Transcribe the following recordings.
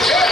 Yeah.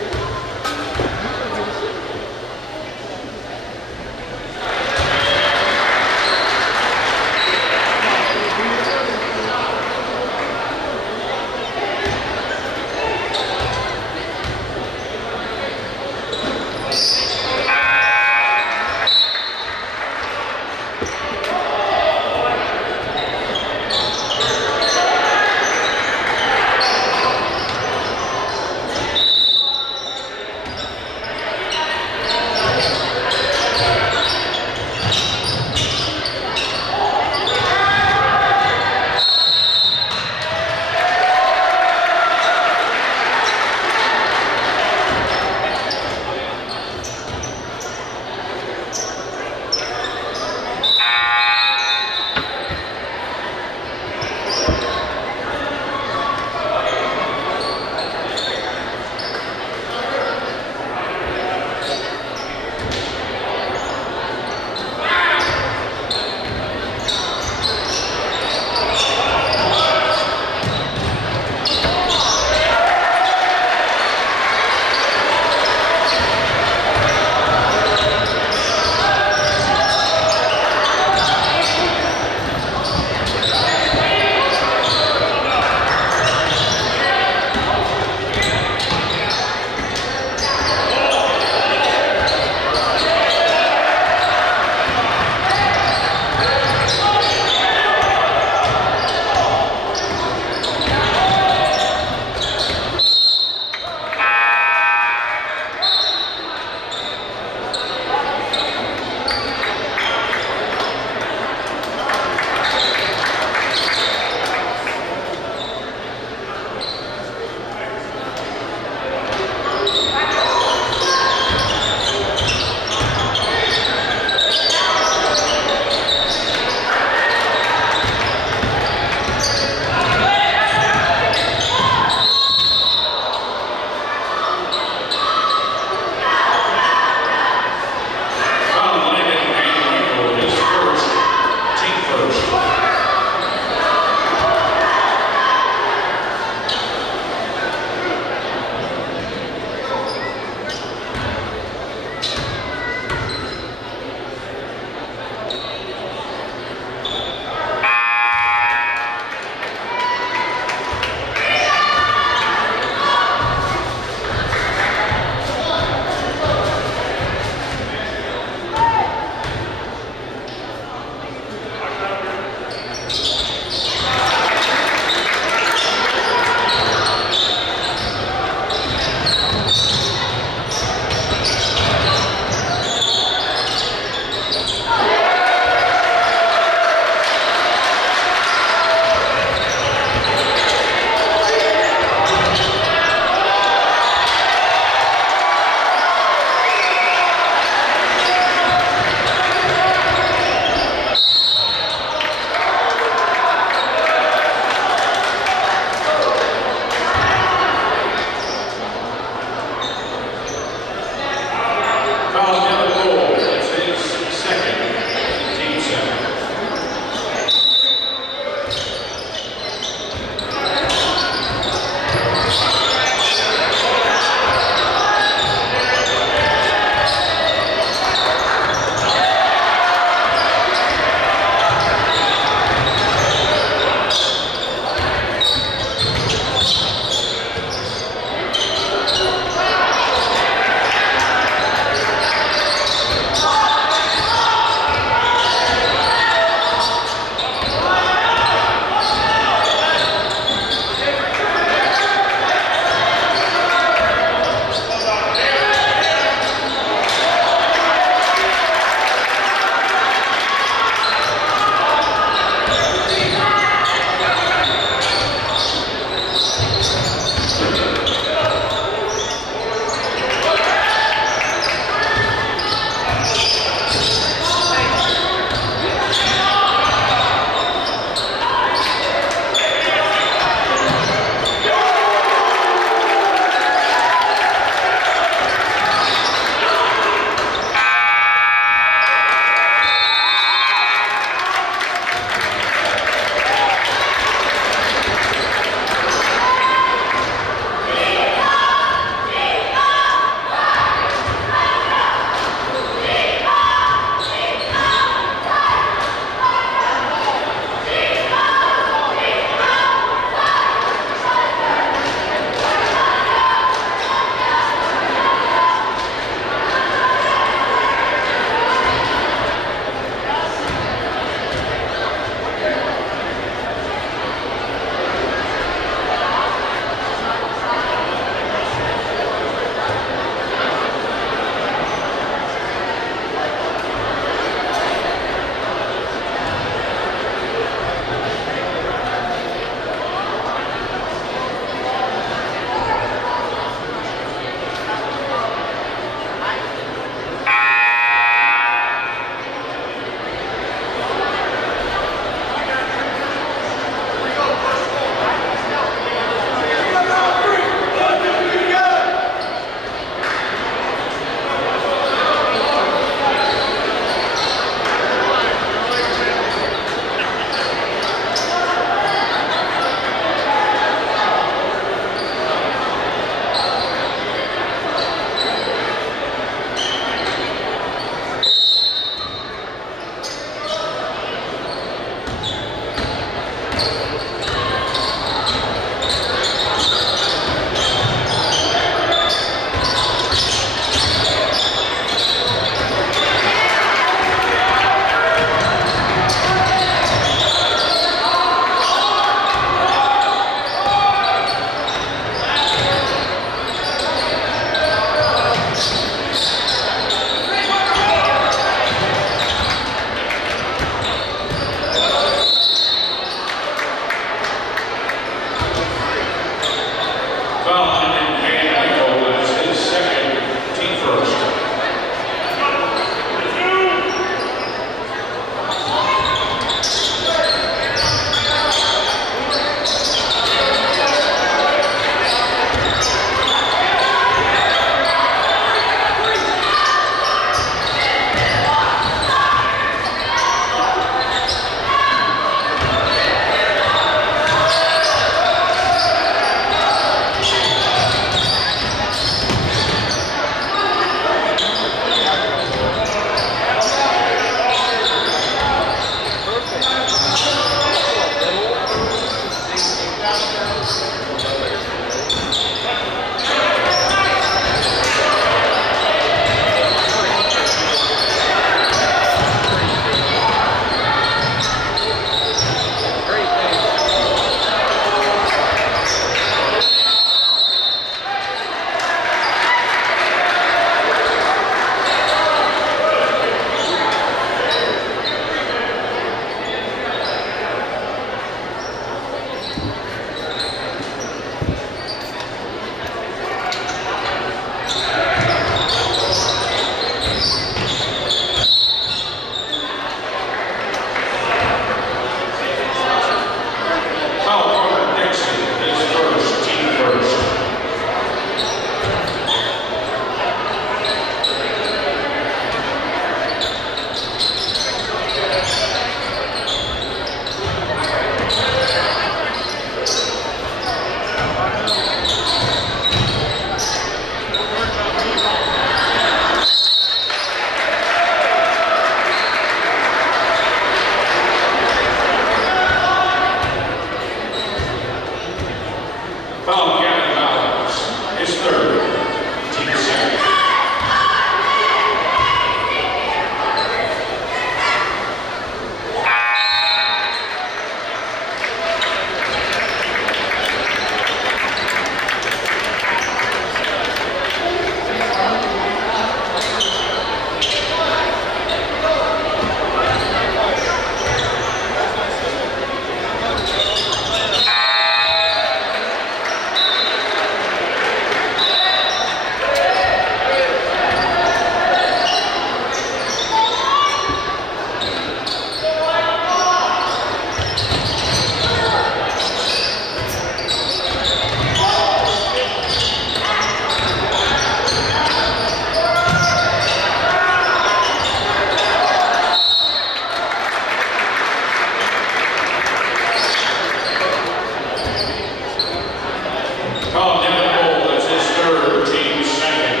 13 second.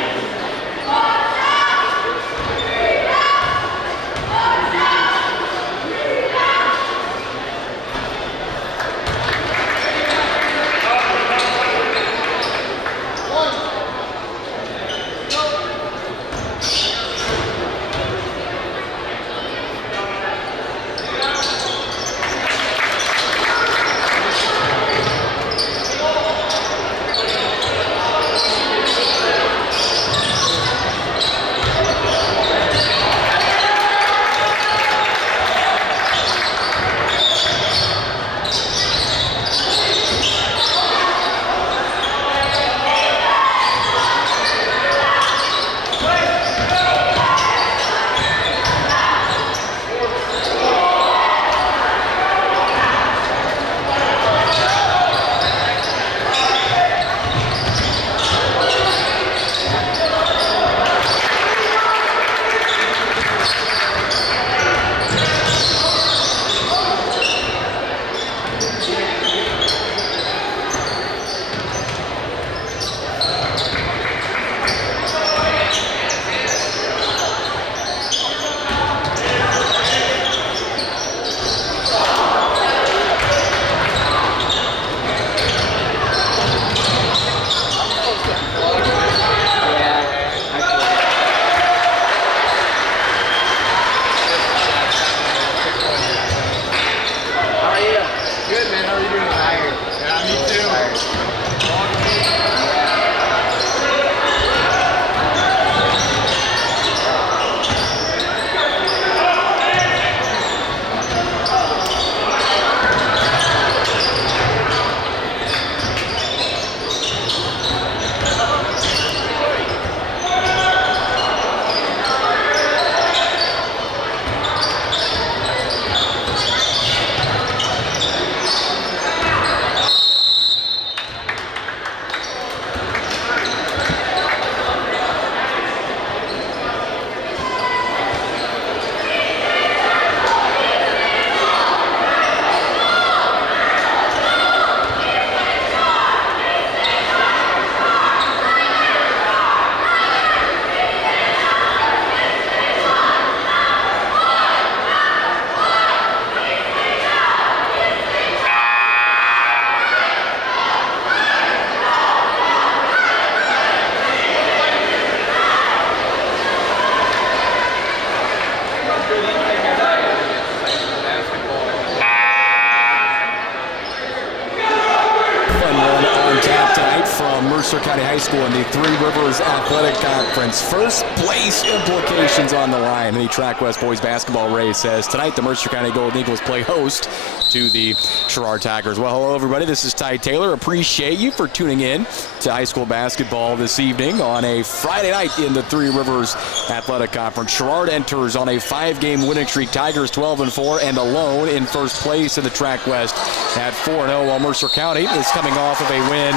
Mercer County High School in the Three Rivers Athletic Conference. First place implications on the line in the Track West boys basketball race, as tonight the Mercer County Golden Eagles play host to the Sherrard Tigers. Well, hello everybody, this is Ty Taylor. Appreciate you for tuning in to high school basketball this evening on a Friday night in the Three Rivers Athletic Conference. Sherrard enters on a 5-game winning streak. Tigers 12-4 and alone in first place in the Track West at 4-0, while Mercer County is coming off of a win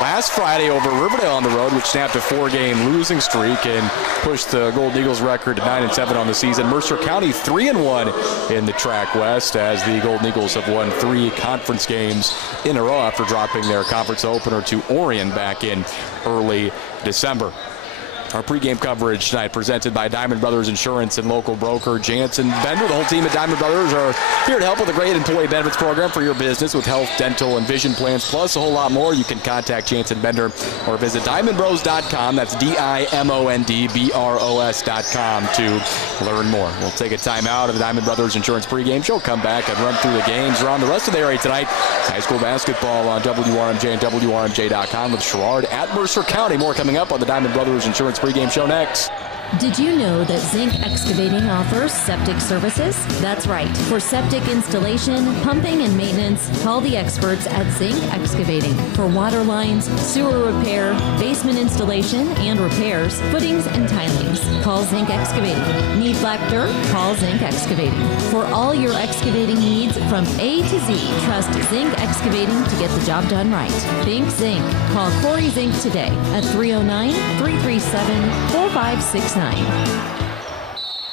last Friday over Riverdale on the road, which snapped a 4-game losing streak and pushed the Golden Eagles record to 9-7 on the season. Mercer County 3-1 in the Track West, as the Golden Eagles have won 3 conference games in a row after dropping their conference opener to Orion back in early December. Our pregame coverage tonight presented by Diamond Brothers Insurance and local broker Jansen Bender. The whole team at Diamond Brothers are here to help with a great employee benefits program for your business with health, dental, and vision plans, plus a whole lot more. You can contact Jansen Bender or visit diamondbros.com. That's DIAMONDBROS.com to learn more. We'll take a time out of the Diamond Brothers Insurance pregame show, come back and run through the games around the rest of the area tonight. High school basketball on WRMJ and WRMJ.com with Sherrard at Mercer County. More coming up on the Diamond Brothers Insurance pregame show next. Did you know that Zinc Excavating offers septic services? That's right. For septic installation, pumping, and maintenance, call the experts at Zinc Excavating. For water lines, sewer repair, basement installation and repairs, footings and tilings, call Zinc Excavating. Need black dirt? Call Zinc Excavating. For all your excavating needs from A to Z, trust Zinc Excavating to get the job done right. Think Zinc. Call Corey Zinc today at 309-337-4569.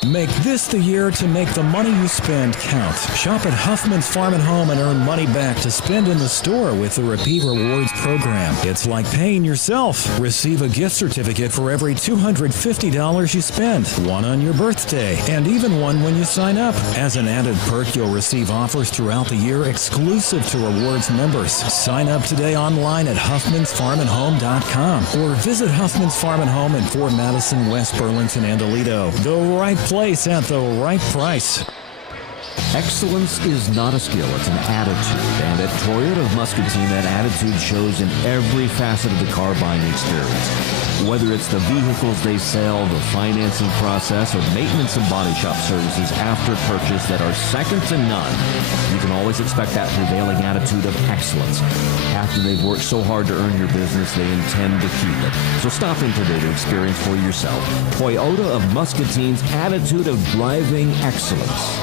Make this the year to make the money you spend count. Shop at Huffman's Farm and Home and earn money back to spend in the store with the Repeat Rewards program. It's like paying yourself. Receive a gift certificate for every $250 you spend. One on your birthday, and even one when you sign up. As an added perk, you'll receive offers throughout the year exclusive to Rewards members. Sign up today online at HuffmansFarmandHome.com or visit Huffman's Farm and Home in Fort Madison, West Burlington, and Aledo. The right place at the right price. Excellence is not a skill, it's an attitude. And at Toyota of Muscatine, that attitude shows in every facet of the car buying experience. Whether it's the vehicles they sell, the financing process, or maintenance and body shop services after purchase that are second to none, you can always expect that prevailing attitude of excellence. After they've worked so hard to earn your business, they intend to keep it. So stop in today to experience for yourself Toyota of Muscatine's attitude of driving excellence.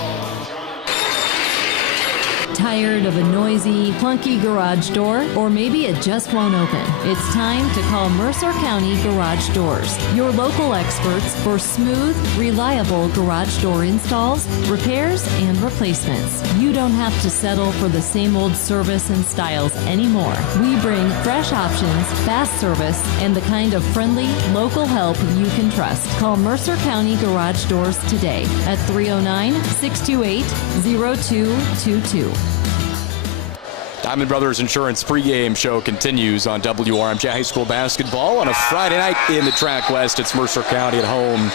Tired of a noisy, clunky garage door? Or maybe it just won't open? It's time to call Mercer County Garage Doors, your local experts for smooth, reliable garage door installs, repairs, and replacements. You don't have to settle for the same old service and styles anymore. We bring fresh options, fast service, and the kind of friendly, local help you can trust. Call Mercer County Garage Doors today at 309-628-0222. Diamond Brothers Insurance pregame show continues on WRMJ High School basketball on a Friday night in the Track West. It's Mercer County at home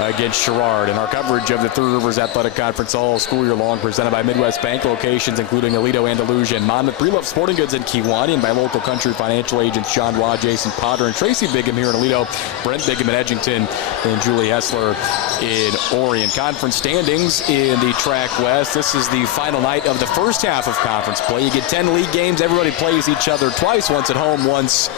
against Sherrard. And our coverage of the Three Rivers Athletic Conference all school year long presented by Midwest Bank locations including Aledo, Andalusia, Monmouth, Breelove Sporting Goods, and Kewanee, and by local country financial agents John Waugh, Jason Potter, and Tracy Bigham here in Aledo, Brent Bigham in Edgington, and Julie Hessler in Orion. Conference standings in the Track West. This is the final night of the first half of conference play. You get 10 league games. Everybody plays each other twice, once at home, once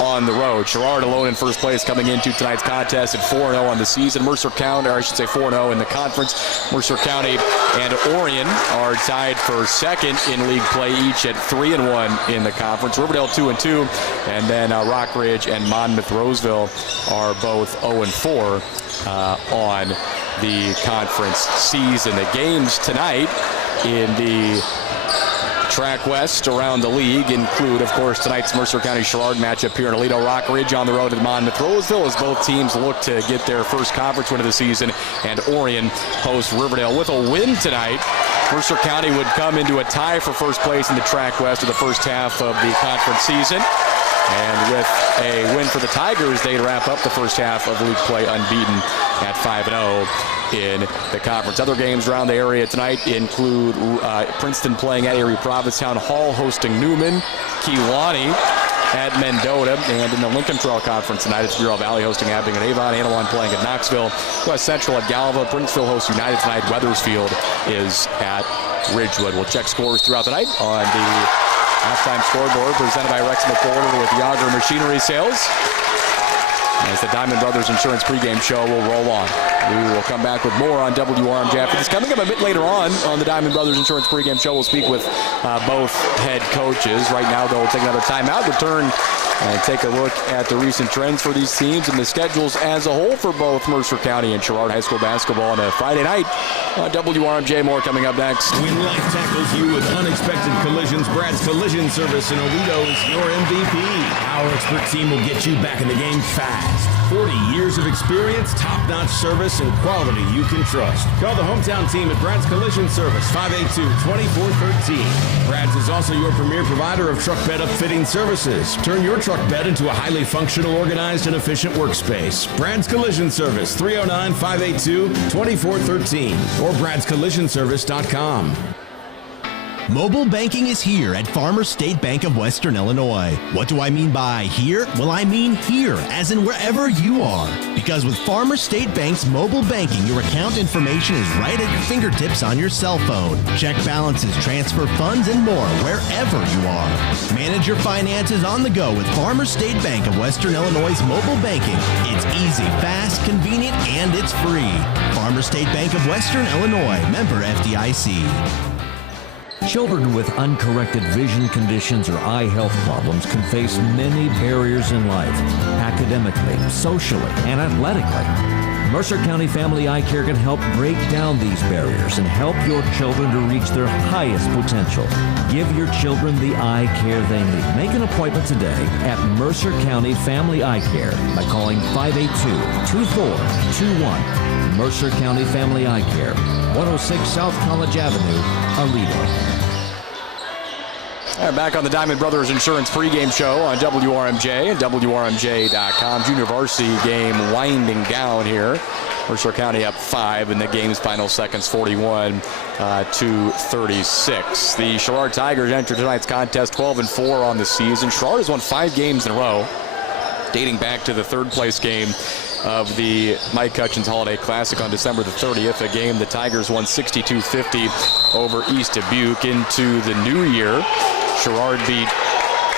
on the road. Sherrard alone in first place coming into tonight's contest at 4-0 on the season. Mercer County, or I should say 4-0 in the conference. Mercer County and Orion are tied for second in league play, each at 3-1 in the conference. Riverdale 2-2, and then Rock Ridge and Monmouth Roseville are both 0-4 on the conference season. The games tonight in the Track West around the league include, of course, tonight's Mercer County-Sherrard matchup here in Aledo. Rock Ridge on the road at Monmouth Roseville as both teams look to get their first conference win of the season, and Orion hosts Riverdale. With a win tonight, Mercer County would come into a tie for first place in the Track West of the first half of the conference season. And with a win for the Tigers, they'd wrap up the first half of league play unbeaten at 5-0 in the conference. Other games around the area tonight include Princeton playing at Erie Provincetown Hall, hosting Newman, Kewanee at Mendota, and in the Lincoln Trail Conference tonight, it's Bureau Valley hosting Abingdon Avon, Anawan playing at Knoxville, West Central at Galva, Princeville hosts United tonight, Weathersfield is at Ridgewood. We'll check scores throughout the night on the halftime scoreboard presented by Rex McWhorter with Yager Machinery Sales, as the Diamond Brothers Insurance pregame show will roll on. We will come back with more on WRMJ after this. Coming up a bit later on the Diamond Brothers Insurance pregame show, we'll speak with both head coaches. Right now, though, we'll take another timeout, return and take a look at the recent trends for these teams and the schedules as a whole for both Mercer County and Sherrard High School basketball on a Friday night on WRMJ. More coming up next. When life tackles you with unexpected collisions, Brad's Collision Service in Aledo is your MVP. Our expert team will get you back in the game fast. 40 years of experience, top-notch service, and quality you can trust. Call the hometown team at Brad's Collision Service, 582-2413. Brad's is also your premier provider of truck bed upfitting services. Turn your truck bed into a highly functional, organized, and efficient workspace. Brad's Collision Service, 309-582-2413 or bradscollisionservice.com. Mobile banking is here at Farmers State Bank of Western Illinois. What do I mean by here? Well, I mean here, as in wherever you are. Because with Farmers State Bank's mobile banking, your account information is right at your fingertips on your cell phone. Check balances, transfer funds, and more wherever you are. Manage your finances on the go with Farmers State Bank of Western Illinois' mobile banking. It's easy, fast, convenient, and it's free. Farmers State Bank of Western Illinois, member FDIC. Children with uncorrected vision conditions or eye health problems can face many barriers in life, academically, socially, and athletically. Mercer County Family Eye Care can help break down these barriers and help your children to reach their highest potential. Give your children the eye care they need. Make an appointment today at Mercer County Family Eye Care by calling 582-2421. Mercer County Family Eye Care, 106 South College Avenue, Aledo. All right, back on the Diamond Brothers Insurance pregame show on WRMJ and WRMJ.com. Junior varsity game winding down here. Mercer County up 5 in the game's final seconds, 41-36. The Sherrard Tigers enter tonight's contest 12-4 on the season. Sherrard has won 5 games in a row, dating back to the third-place game of the Mike Hutchins Holiday Classic on December the 30th, a game the Tigers won 62-50 over East Dubuque. Into the new year, Sherrard beat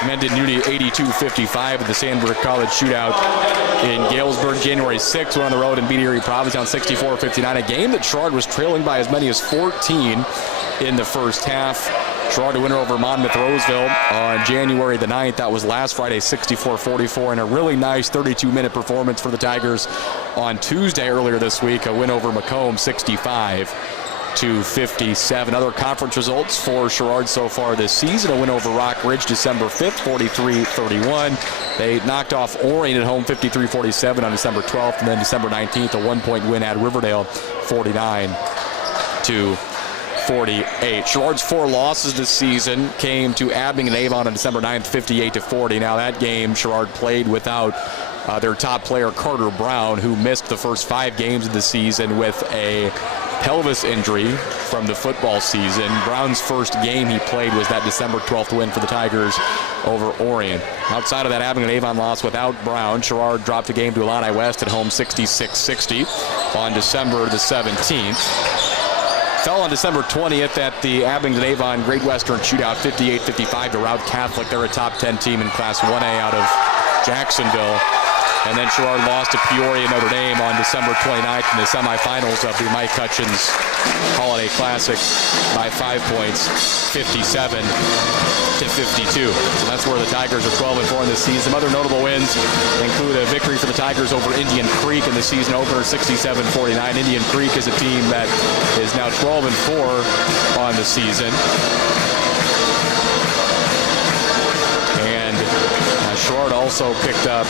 Mendon Newty 82-55 at the Sandburg College Shootout in Galesburg. January 6th, went on the road and beat Erie Provincetown 64-59, a game that Sherrard was trailing by as many as 14 in the first half. Sherrard a winner over Monmouth Roseville on January the 9th. That was last Friday, 64-44, and a really nice 32-minute performance for the Tigers on Tuesday earlier this week, a win over Macomb 65-57. Other conference results for Sherrard so far this season: a win over Rock Ridge December 5th, 43-31. They knocked off Orion at home 53-47 on December 12th, and then December 19th, a 1-point win at Riverdale 49-48. Sherrard's 4 losses this season came to Abingdon and Avon on December 9th, 58-40. Now that game, Sherrard played without their top player, Carter Brown, who missed the first 5 games of the season with a pelvis injury from the football season. Brown's first game he played was that December 12th win for the Tigers over Orion. Outside of that Abingdon-Avon loss without Brown, Sherrard dropped a game to Illini West at home 66-60 on December the 17th. Fell on December 20th at the Abingdon-Avon Great Western Shootout 58-55 to Route Catholic. They're a top 10 team in Class 1A out of Jacksonville. And then Sherrard lost to Peoria Notre Dame on December 29th in the semifinals of the Mike Hutchins Holiday Classic by 5 points, 57-52. So that's where the Tigers are 12-4 in this season. Some other notable wins include a victory for the Tigers over Indian Creek in the season opener, 67-49. Indian Creek is a team that is now 12-4 on the season. Sherrard also picked up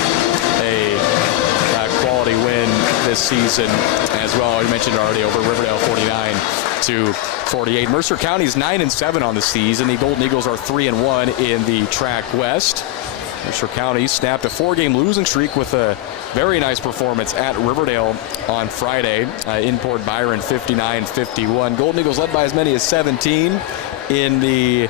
a quality win this season as well. I mentioned already over Riverdale 49-48. Mercer County is 9-7 on the season. The Golden Eagles are 3-1 in the Track West. Mercer County snapped a 4-game losing streak with a very nice performance at Riverdale on Friday. In Port Byron 59-51. Golden Eagles led by as many as 17 in the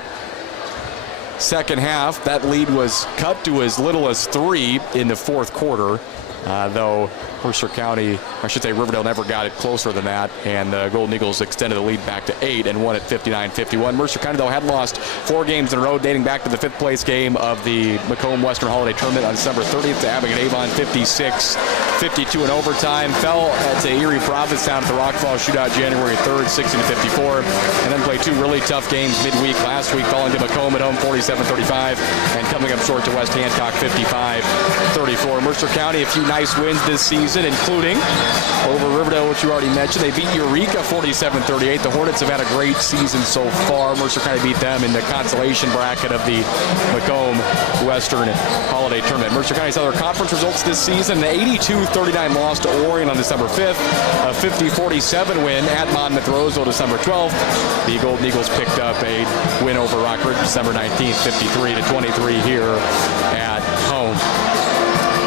second half. That lead was cut to as little as 3 in the fourth quarter, though Mercer County, I should say Riverdale, never got it closer than that, and the Golden Eagles extended the lead back to 8 and won at 59-51. Mercer County, though, had lost 4 games in a row, dating back to the 5th place game of the Macomb Western Holiday Tournament on December 30th to Abingdon-Avon, 56-52 in overtime. Fell to Erie Provincetown at the Rockfall Shootout January 3rd, 60-54, and then played 2 really tough games midweek last week, falling to Macomb at home 47-35 and coming up short to West Hancock 55-34. Mercer County, a few nice wins this season, including over Riverdale, which you already mentioned. They beat Eureka 47-38. The Hornets have had a great season so far. Mercer County beat them in the consolation bracket of the Macomb Western Holiday Tournament. Mercer County's other conference results this season: an 82-39 loss to Orion on December 5th, a 50-47 win at Monmouth Roseville December 12th. The Golden Eagles picked up a win over Rock Ridge December 19th, 53-23 here at home.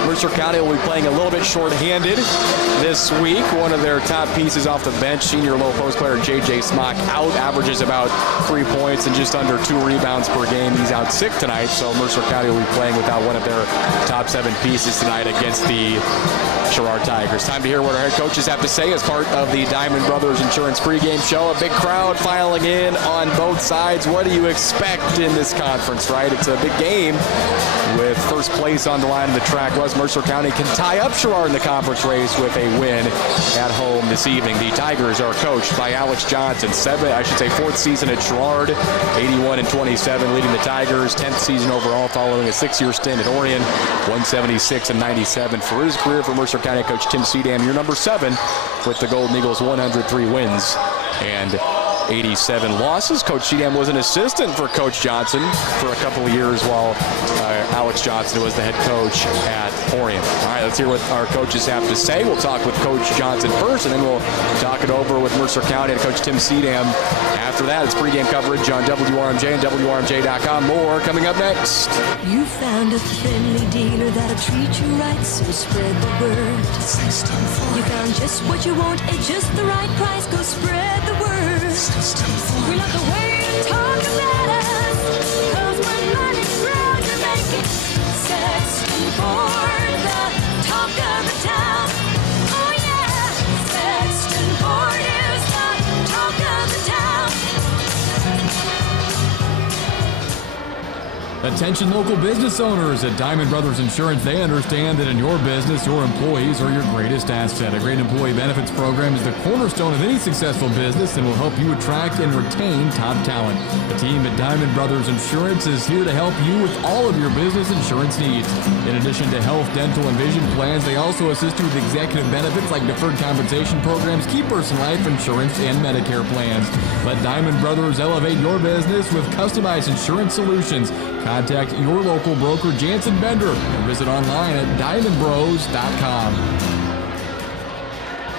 Mercer County will be playing a little bit short-handed this week. One of their top pieces off the bench, senior low post player J.J. Smock, out, averages about 3 points and just under 2 rebounds per game. He's out sick tonight, so Mercer County will be playing without one of their top 7 pieces tonight against the Sherrard Tigers. Time to hear what our head coaches have to say as part of the Diamond Brothers Insurance pregame show. A big crowd filing in on both sides. What do you expect in this conference, right? It's a big game with first place on the line of the Track West. Mercer County can tie up Sherrard in the conference race with a win at home this evening. The Tigers are coached by Alex Johnson, fourth season at Sherrard, 81-27, leading the Tigers, 10th season overall following a 6-year stint at Orion, 176-97 for his career. For Mercer County coach Tim Sedam, your number 7 with the Golden Eagles, 103 wins and 87 losses. Coach Sedam was an assistant for Coach Johnson for a couple of years while Alex Johnson was the head coach at Orion. All right, let's hear what our coaches have to say. We'll talk with Coach Johnson first, and then we'll talk it over with Mercer County and Coach Tim Sedam. After that, it's pregame coverage on WRMJ and WRMJ.com. More coming up next. You found a friendly dealer that'll treat you right, so spread the word. You found just what you want at just the right price, go spread the word. We love the way you talk about us, 'cause we're mighty proud to make it. Sexton Ford, the talk of the town. Oh yeah, Sexton Ford is the talk of the town. Attention local business owners at Diamond Brothers Insurance. They understand that in your business, your employees are your greatest asset. A great employee benefits program is the cornerstone of any successful business and will help you attract and retain top talent. The team at Diamond Brothers Insurance is here to help you with all of your business insurance needs. In addition to health, dental, and vision plans, they also assist you with executive benefits like deferred compensation programs, key person life insurance, and Medicare plans. Let Diamond Brothers elevate your business with customized insurance solutions. Contact your local broker, Jansen Bender, or visit online at diamondbros.com.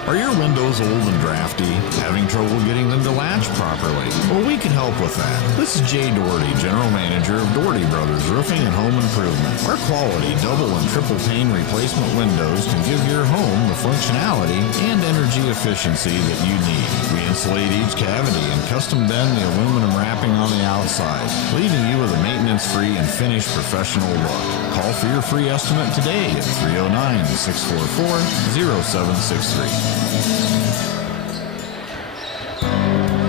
Are your windows old and drafty? Having trouble getting them to latch properly? Well, we can help with that. This is Jay Doherty, General Manager of Doherty Brothers Roofing and Home Improvement. Our quality double and triple pane replacement windows can give your home the functionality and energy efficiency that you need. We insulate each cavity and custom bend the aluminum wrapping on the outside, leaving you with a maintenance-free and finished professional look. Call for your free estimate today at 309-644-0763.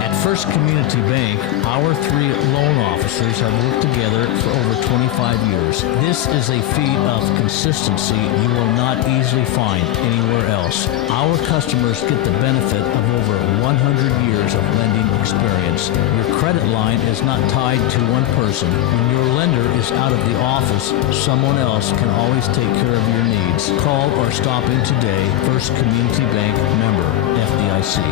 At First Community Bank, our 3 loan officers have worked together for over 25 years. This is a feat of consistency you will not easily find anywhere else. Our customers get the benefit of over 100 years of lending experience. Your credit line is not tied to one person. When your lender is out of the office, someone else can always take care of your needs. Call or stop in today. First Community Bank, member FDIC.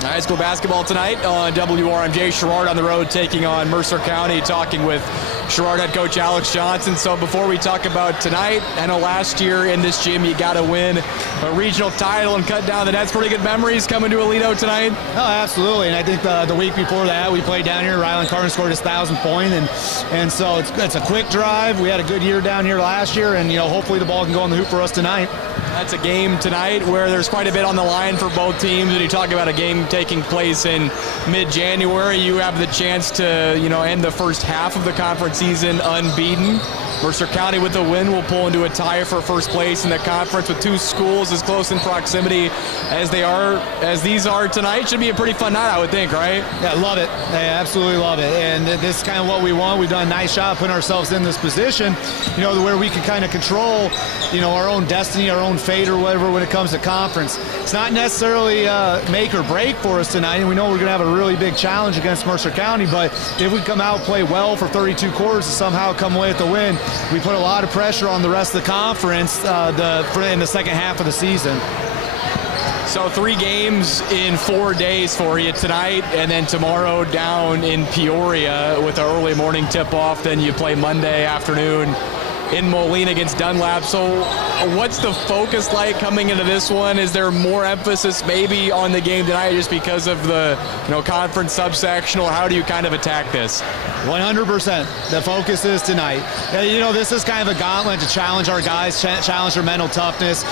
High school basketball tonight on WRMJ. Sherrard on the road taking on Mercer County, talking with Sherrard head coach Alex Johnson. So before we talk about tonight, I know last year in this gym you got to win a regional title and cut down the nets. Pretty good memories coming to Aledo tonight? Oh, absolutely. And I think the week before that we played down here. Ryland Carden scored his 1,000th point, and so it's a quick drive. We had a good year down here last year, and hopefully the ball can go on the hoop for us tonight. That's a game tonight where there's quite a bit on the line for both teams. When you talk about a game taking place in mid-January, you have the chance to, end the first half of the conference season unbeaten. Mercer County with the win will pull into a tie for first place in the conference with 2 schools as close in proximity as these are tonight. Should be a pretty fun night, I would think, right? Yeah, love it. I absolutely love it. And this is kind of what we want. We've done a nice job putting ourselves in this position, where we can kind of control, our own destiny, our own fate or whatever when it comes to conference. It's not necessarily make or break for us tonight, and we know we're going to have a really big challenge against Mercer County, but if we come out and play well for 32 quarters and somehow come away with the win, we put a lot of pressure on the rest of the conference in the second half of the season. So 3 games in 4 days for you tonight, and then tomorrow down in Peoria with an early morning tip-off. Then you play Monday afternoon in Moline against Dunlap. So what's the focus like coming into this one? Is there more emphasis maybe on the game tonight just because of the conference subsectional? How do you kind of attack this? 100%. The focus is tonight. This is kind of a gauntlet to challenge our guys, challenge their mental toughness.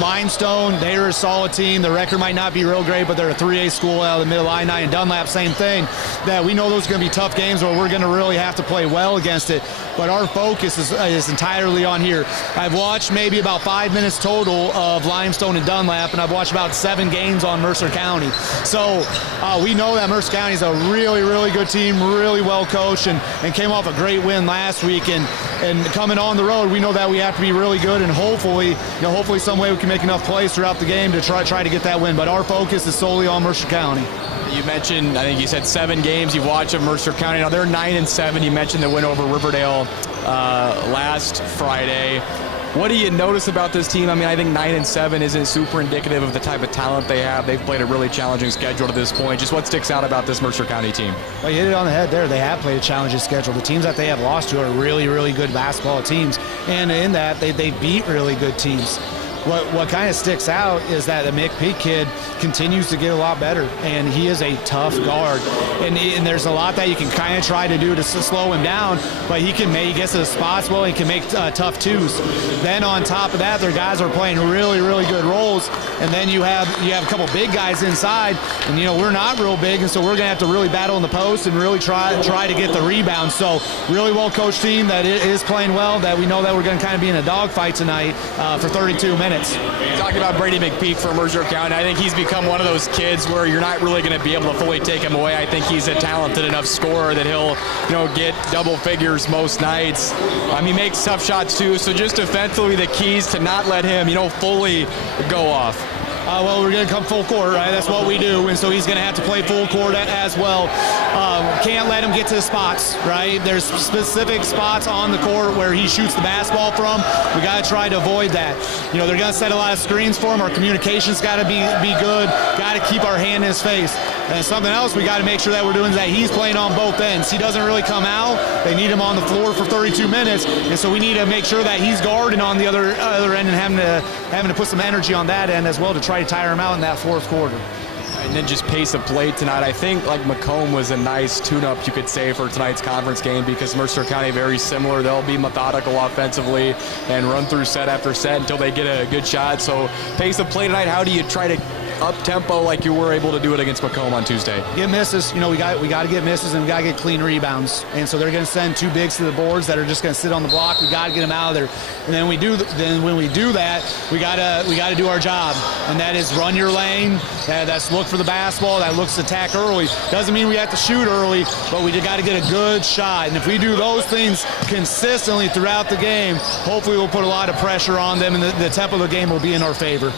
Limestone, they're a solid team. The record might not be real great, but they're a 3A school out of the Mid-Illini, and Dunlap, same thing. That we know those are going to be tough games where we're going to really have to play well against it. But our focus is entirely on here. I've watched maybe about 5 minutes total of Limestone and Dunlap, and I've watched about 7 games on Mercer County. So we know that Mercer County is a really, really good team, really well coached and came off a great win last week. And coming on the road, we know that we have to be really good, and hopefully some way we can make enough plays throughout the game to try to get that win. But our focus is solely on Mercer County. You mentioned, I think you said 7 games you've watched of Mercer County. Now they're 9-7. You mentioned the win over Riverdale last Friday. What do you notice about this team? I mean, I think 9-7 isn't super indicative of the type of talent they have. They've played a really challenging schedule to this point. Just what sticks out about this Mercer County team? Well, you hit it on the head there. They have played a challenging schedule. The teams that they have lost to are really, really good basketball teams. And in that, they beat really good teams. What kind of sticks out is that the McPeak kid continues to get a lot better, and he is a tough guard. And there's a lot that you can kind of try to do to slow him down, but he gets to the spots well, he can make tough twos. Then on top of that, their guys are playing really, really good roles, and then you have a couple big guys inside, and we're not real big, and so we're going to have to really battle in the post and really try to get the rebound. So really well-coached team that is playing well, that we know that we're going to kind of be in a dogfight tonight for 32 minutes. Talking about Brady McPeak from Mercer County, I think he's become one of those kids where you're not really going to be able to fully take him away. I think he's a talented enough scorer that he'll, get double figures most nights. He makes tough shots too. So just defensively, the keys to not let him, fully go off. Well, we're going to come full court, right? That's what we do, and so he's going to have to play full court as well. Can't let him get to the spots, right? There's specific spots on the court where he shoots the basketball from. We got to try to avoid that. They're going to set a lot of screens for him. Our communication's got to be good. Got to keep our hand in his face. And something else we got to make sure that we're doing is that he's playing on both ends. He doesn't really come out. They need him on the floor for 32 minutes, and so we need to make sure that he's guarding on the other end and having to put some energy on that end as well to try to tire him out in that fourth quarter. And then just pace of play tonight. I think Macomb was a nice tune-up, you could say, for tonight's conference game, because Mercer County very similar. They'll be methodical offensively and run through set after set until they get a good shot. So pace of play tonight, how do you try to up-tempo like you were able to do it against Macomb on Tuesday? Get misses. We got to get misses, and we got to get clean rebounds. And so they're going to send 2 bigs to the boards that are just going to sit on the block. We got to get them out of there. And then when we do that, we got to do our job, and that is run your lane. That's look for the basketball. That looks to attack early. Doesn't mean we have to shoot early, but we got to get a good shot. And if we do those things consistently throughout the game, hopefully we'll put a lot of pressure on them, and the tempo of the game will be in our favor.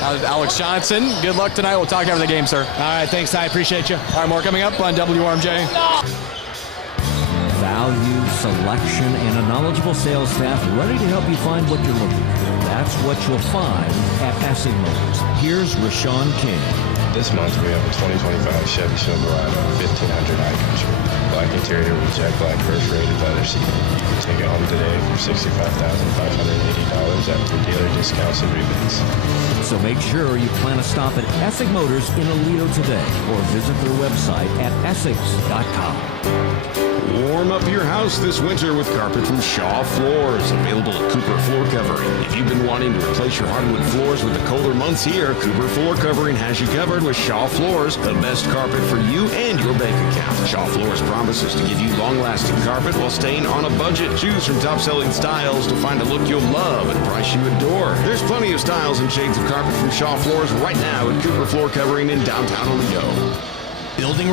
Alex Johnson, good luck tonight. We'll talk after the game, sir. All right, thanks. I appreciate you. All right, more coming up on WRMJ. Value, selection, and a knowledgeable sales staff ready to help you find what you're looking for. That's what you'll find at Essig Motors. Here's Rashawn King. This month we have a 2025 Chevy Silverado 1500 high country. Black interior with jet black perforated leather seat. Take it home today for $65,580 after dealer discounts and rebates. So make sure you plan a stop at Essig Motors in Aledo today, or visit their website at Essigs.com. Warm up your house this winter with carpet from Shaw Floors, available at Cooper Floor Covering. If you've been wanting to replace your hardwood floors with the colder months here, Cooper Floor Covering has you covered with Shaw Floors, the best carpet for you and your bank account. Shaw Floors promises to give you long-lasting carpet while staying on a budget. Choose from top-selling styles to find a look you'll love and a price you adore. There's plenty of styles and shades of carpet from Shaw Floors right now at Cooper Floor Covering in downtown Aledo. Building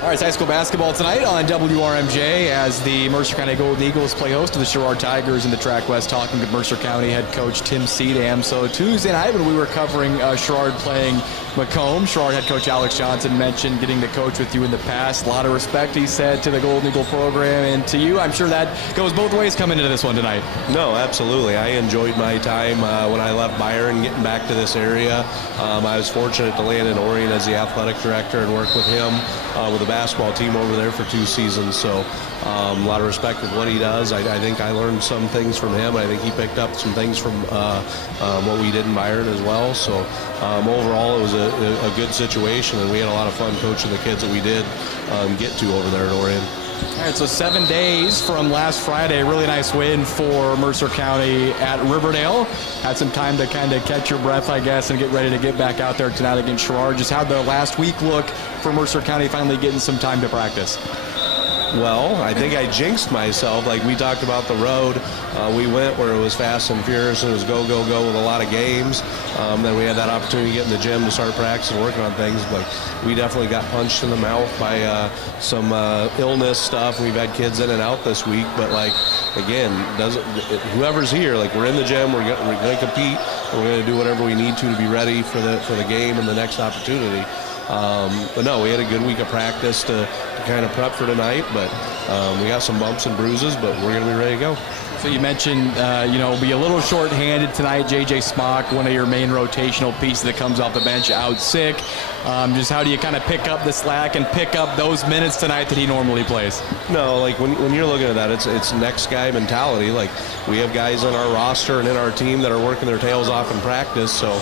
All right, it's high school basketball tonight on WRMJ as the Mercer County Golden Eagles play host to the Sherrard Tigers in the Track West, talking with Mercer County head coach Tim Seedam. So Tuesday night when we were covering Sherrard playing Macomb, Sherrard head coach Alex Johnson mentioned getting to coach with you in the past. A lot of respect, he said, to the Golden Eagle program and to you. I'm sure that goes both ways coming into this one tonight. No, absolutely. I enjoyed my time when I left Byron, getting back to this area. I was fortunate to land in Orion as the athletic director and work with him with the basketball team over there for 2 seasons. So a lot of respect with what he does. I think I learned some things from him. I think he picked up some things from what we did in Byron as well. So overall, it was a good situation, and we had a lot of fun coaching the kids that we did get to over there in Orion. All right, so 7 days from last Friday, really nice win for Mercer County at Riverdale. Had some time to kind of catch your breath, I guess, and get ready to get back out there tonight against Sherrard. Just how'd the last week look for Mercer County finally getting some time to practice? Well, I think I jinxed myself. Like we talked about the road. We went where it was fast and furious and it was go, go, go with a lot of games. Then we had that opportunity to get in the gym to start practicing and working on things. But we definitely got punched in the mouth by some illness stuff. We've had kids in and out this week. But, like, again, whoever's here, like we're in the gym, we're going to compete. We're going to do whatever we need to be ready for the game and the next opportunity. But no, we had a good week of practice to kind of prep for tonight, but we got some bumps and bruises, but we're going to be ready to go. So you mentioned, be a little short-handed tonight. J.J. Smock, one of your main rotational pieces that comes off the bench, out sick. Just how do you kind of pick up the slack and pick up those minutes tonight that he normally plays? No, like when you're looking at that, it's next guy mentality. Like we have guys on our roster and in our team that are working their tails off in practice. So,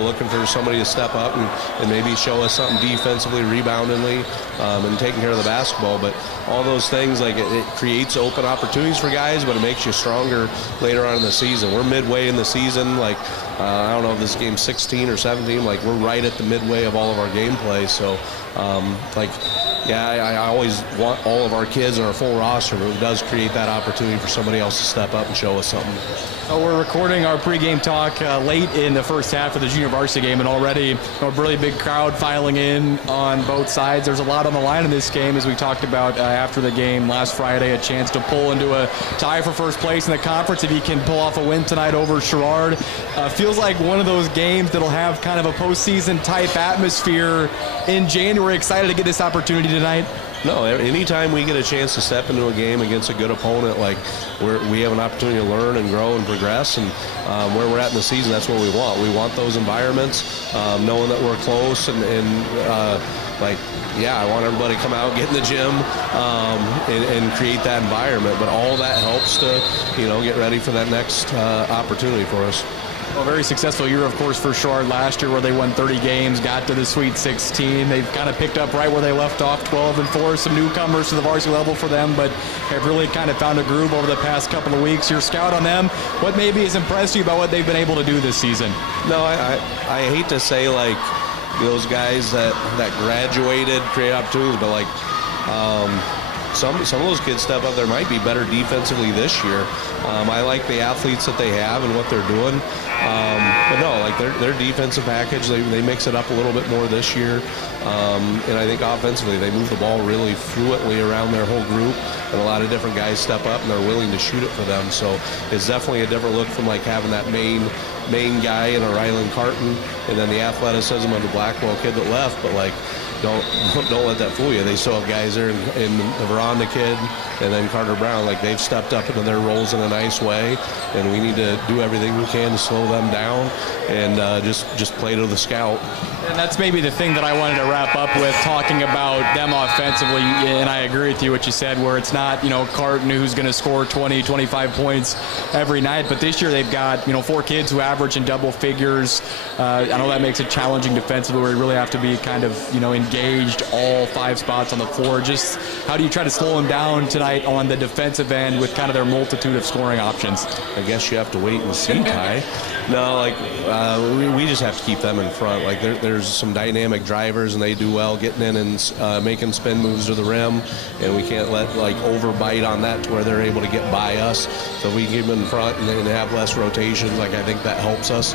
looking for somebody to step up and maybe show us something defensively, reboundingly, and taking care of the basketball. But all those things, like it creates open opportunities for guys, but it makes you stronger later on in the season. We're midway in the season. Like, I don't know if this is game 16 or 17. Like, we're right at the midway of all of our gameplay. So, I always want all of our kids on our full roster, but it does create that opportunity for somebody else to step up and show us something. So we're recording our pregame talk late in the first half of the junior varsity game, and already a really big crowd filing in on both sides. There's a lot on the line in this game, as we talked about after the game last Friday, a chance to pull into a tie for first place in the conference if you can pull off a win tonight over Sherrard. Feels like one of those games that'll have kind of a postseason type atmosphere in January. Excited to get this opportunity tonight? No, anytime we get a chance to step into a game against a good opponent, like we have an opportunity to learn and grow and progress, and where we're at in the season, that's what we want. We want those environments, knowing that we're close, I want everybody to come out, get in the gym, and create that environment. But all that helps to, get ready for that next opportunity for us. Well, very successful year, of course, for Sherrard last year, where they won 30 games, got to the Sweet 16. They've kind of picked up right where they left off, 12-4. Some newcomers to the varsity level for them, but have really kind of found a groove over the past couple of weeks. Your scout on them, what maybe has impressed you about what they've been able to do this season? No, I hate to say, like, those guys that graduated, create opportunities, but, like, some of those kids step up. There might be better defensively this year. I like the athletes that they have and what they're doing. But no, like their defensive package, they mix it up a little bit more this year. And I think offensively, they move the ball really fluently around their whole group, and a lot of different guys step up and they're willing to shoot it for them. So it's definitely a different look from like having that main guy in a Rylan Carton and then the athleticism of the Blackwell kid that left. But like, don't let that fool you. They still have guys there in the Veranda kid and then Carter Brown. Like, they've stepped up into their roles in a nice way, and we need to do everything we can to slow them down and just play to the scout. And that's maybe the thing that I wanted to wrap up with, talking about them offensively. And I agree with you what you said, where it's not, Carton who's going to score 20, 25 points every night. But this year they've got, 4 kids who average in double figures. I know that makes it challenging defensively, where you really have to be kind of, engaged all 5 spots on the floor. Just how do you try to slow them down tonight on the defensive end with kind of their multitude of scoring options? I guess you have to wait and see, Ty. No, we just have to keep them in front. Like, there's some dynamic drivers, and they do well getting in and making spin moves to the rim, and we can't let overbite on that to where they're able to get by us. So if we keep them in front and have less rotations, I think that helps us.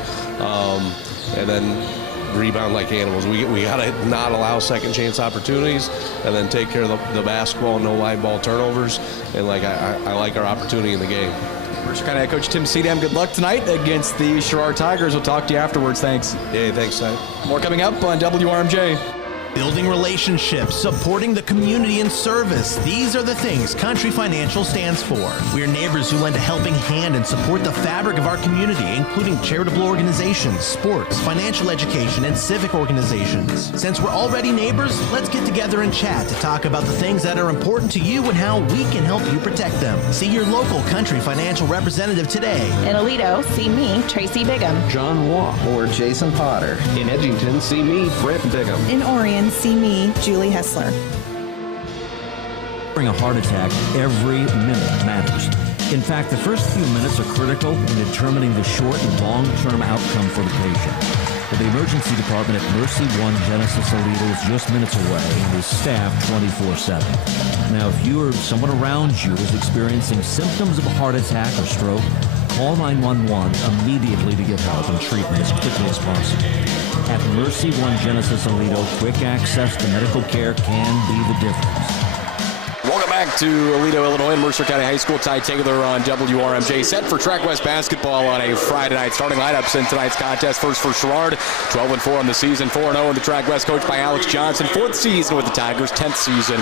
And then rebound like animals. We got to not allow second chance opportunities, and then take care of the basketball, no live ball turnovers. And I like our opportunity in the game. Mercer County Head Coach Tim Seedham, good luck tonight against the Sherrard Tigers. We'll talk to you afterwards. Thanks. Yeah, thanks, Ty. More coming up on WRMJ. Building relationships, supporting the community and service. These are the things Country Financial stands for. We're neighbors who lend a helping hand and support the fabric of our community, including charitable organizations, sports, financial education, and civic organizations. Since we're already neighbors, let's get together and chat to talk about the things that are important to you and how we can help you protect them. See your local Country Financial representative today. In Aledo, see me, Tracy Bigham. John Waugh or Jason Potter. In Edgington, see me, Brent Bigham. In Orion, see me, Julie Hessler. During a heart attack, every minute matters. In fact, the first few minutes are critical in determining the short and long-term outcome for the patient. Well, the emergency department at Mercy One Genesis Alito is just minutes away and is staffed 24/7. Now, if you or someone around you is experiencing symptoms of a heart attack or stroke, call 911 immediately to get help and treatment as quickly as possible. At Mercy One Genesis Alito, quick access to medical care can be the difference. Welcome back to Aledo, Illinois, and Mercer County High School. Ty Taylor on WRMJ. Set for Track West basketball on a Friday night. Starting lineups in tonight's contest. First for Sherrard, 12-4 on the season, 4-0 in the Track West, coached by Alex Johnson. 4th season with the Tigers, 10th season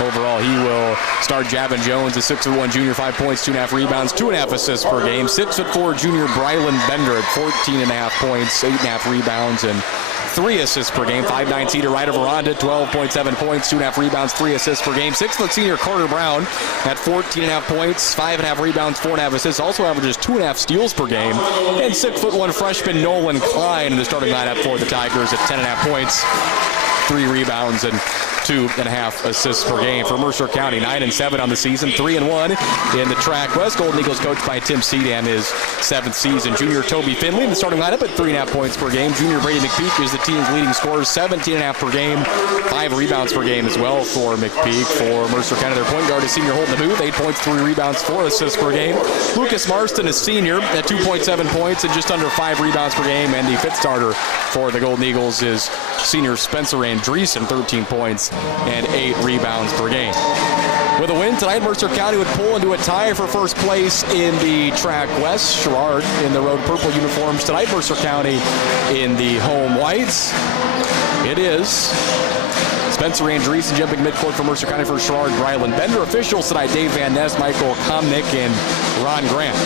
overall. He will start Javin Jones, a 6'1" junior, 5 points, 2.5 rebounds, 2.5 assists per game. 6'4" junior Brylan Bender at 14.5 points, 8.5 rebounds, and 3 assists per game. 5'9" senior Ryder Veranda, 12.7 points, 2.5 rebounds, 3 assists per game. 6' senior Carter Brown at 14.5 points, 5.5 rebounds, 4.5 assists, also averages 2.5 steals per game. And 6'1" freshman Nolan Klein in the starting lineup for the Tigers at 10.5 points, 3 rebounds, and 2.5 assists per game. For Mercer County, 9-7 on the season, 3-1 in the Track West. Golden Eagles coached by Tim Seedham, his 7th season. Junior Toby Finley in the starting lineup at 3.5 points per game. Junior Brady McPeak is the team's leading scorer, 17.5 per game, 5 rebounds per game as well for McPeak. For Mercer County, their point guard is senior Holden DeMuth, 8 points, 3 rebounds, 4 assists per game. Lucas Marston is senior at 2.7 points and just under 5 rebounds per game. And the 5th starter for the Golden Eagles is senior Spencer Andreessen, 13 points and 8 rebounds per game. With a win tonight, Mercer County would pull into a tie for first place in the Track West. Sherrard in the road purple uniforms tonight. Mercer County in the home whites. It is Spencer Andreessen jumping midcourt for Mercer County for Sherrard. Brylan Bender. Officials tonight, Dave Van Ness, Michael Komnick, and Ron Grant.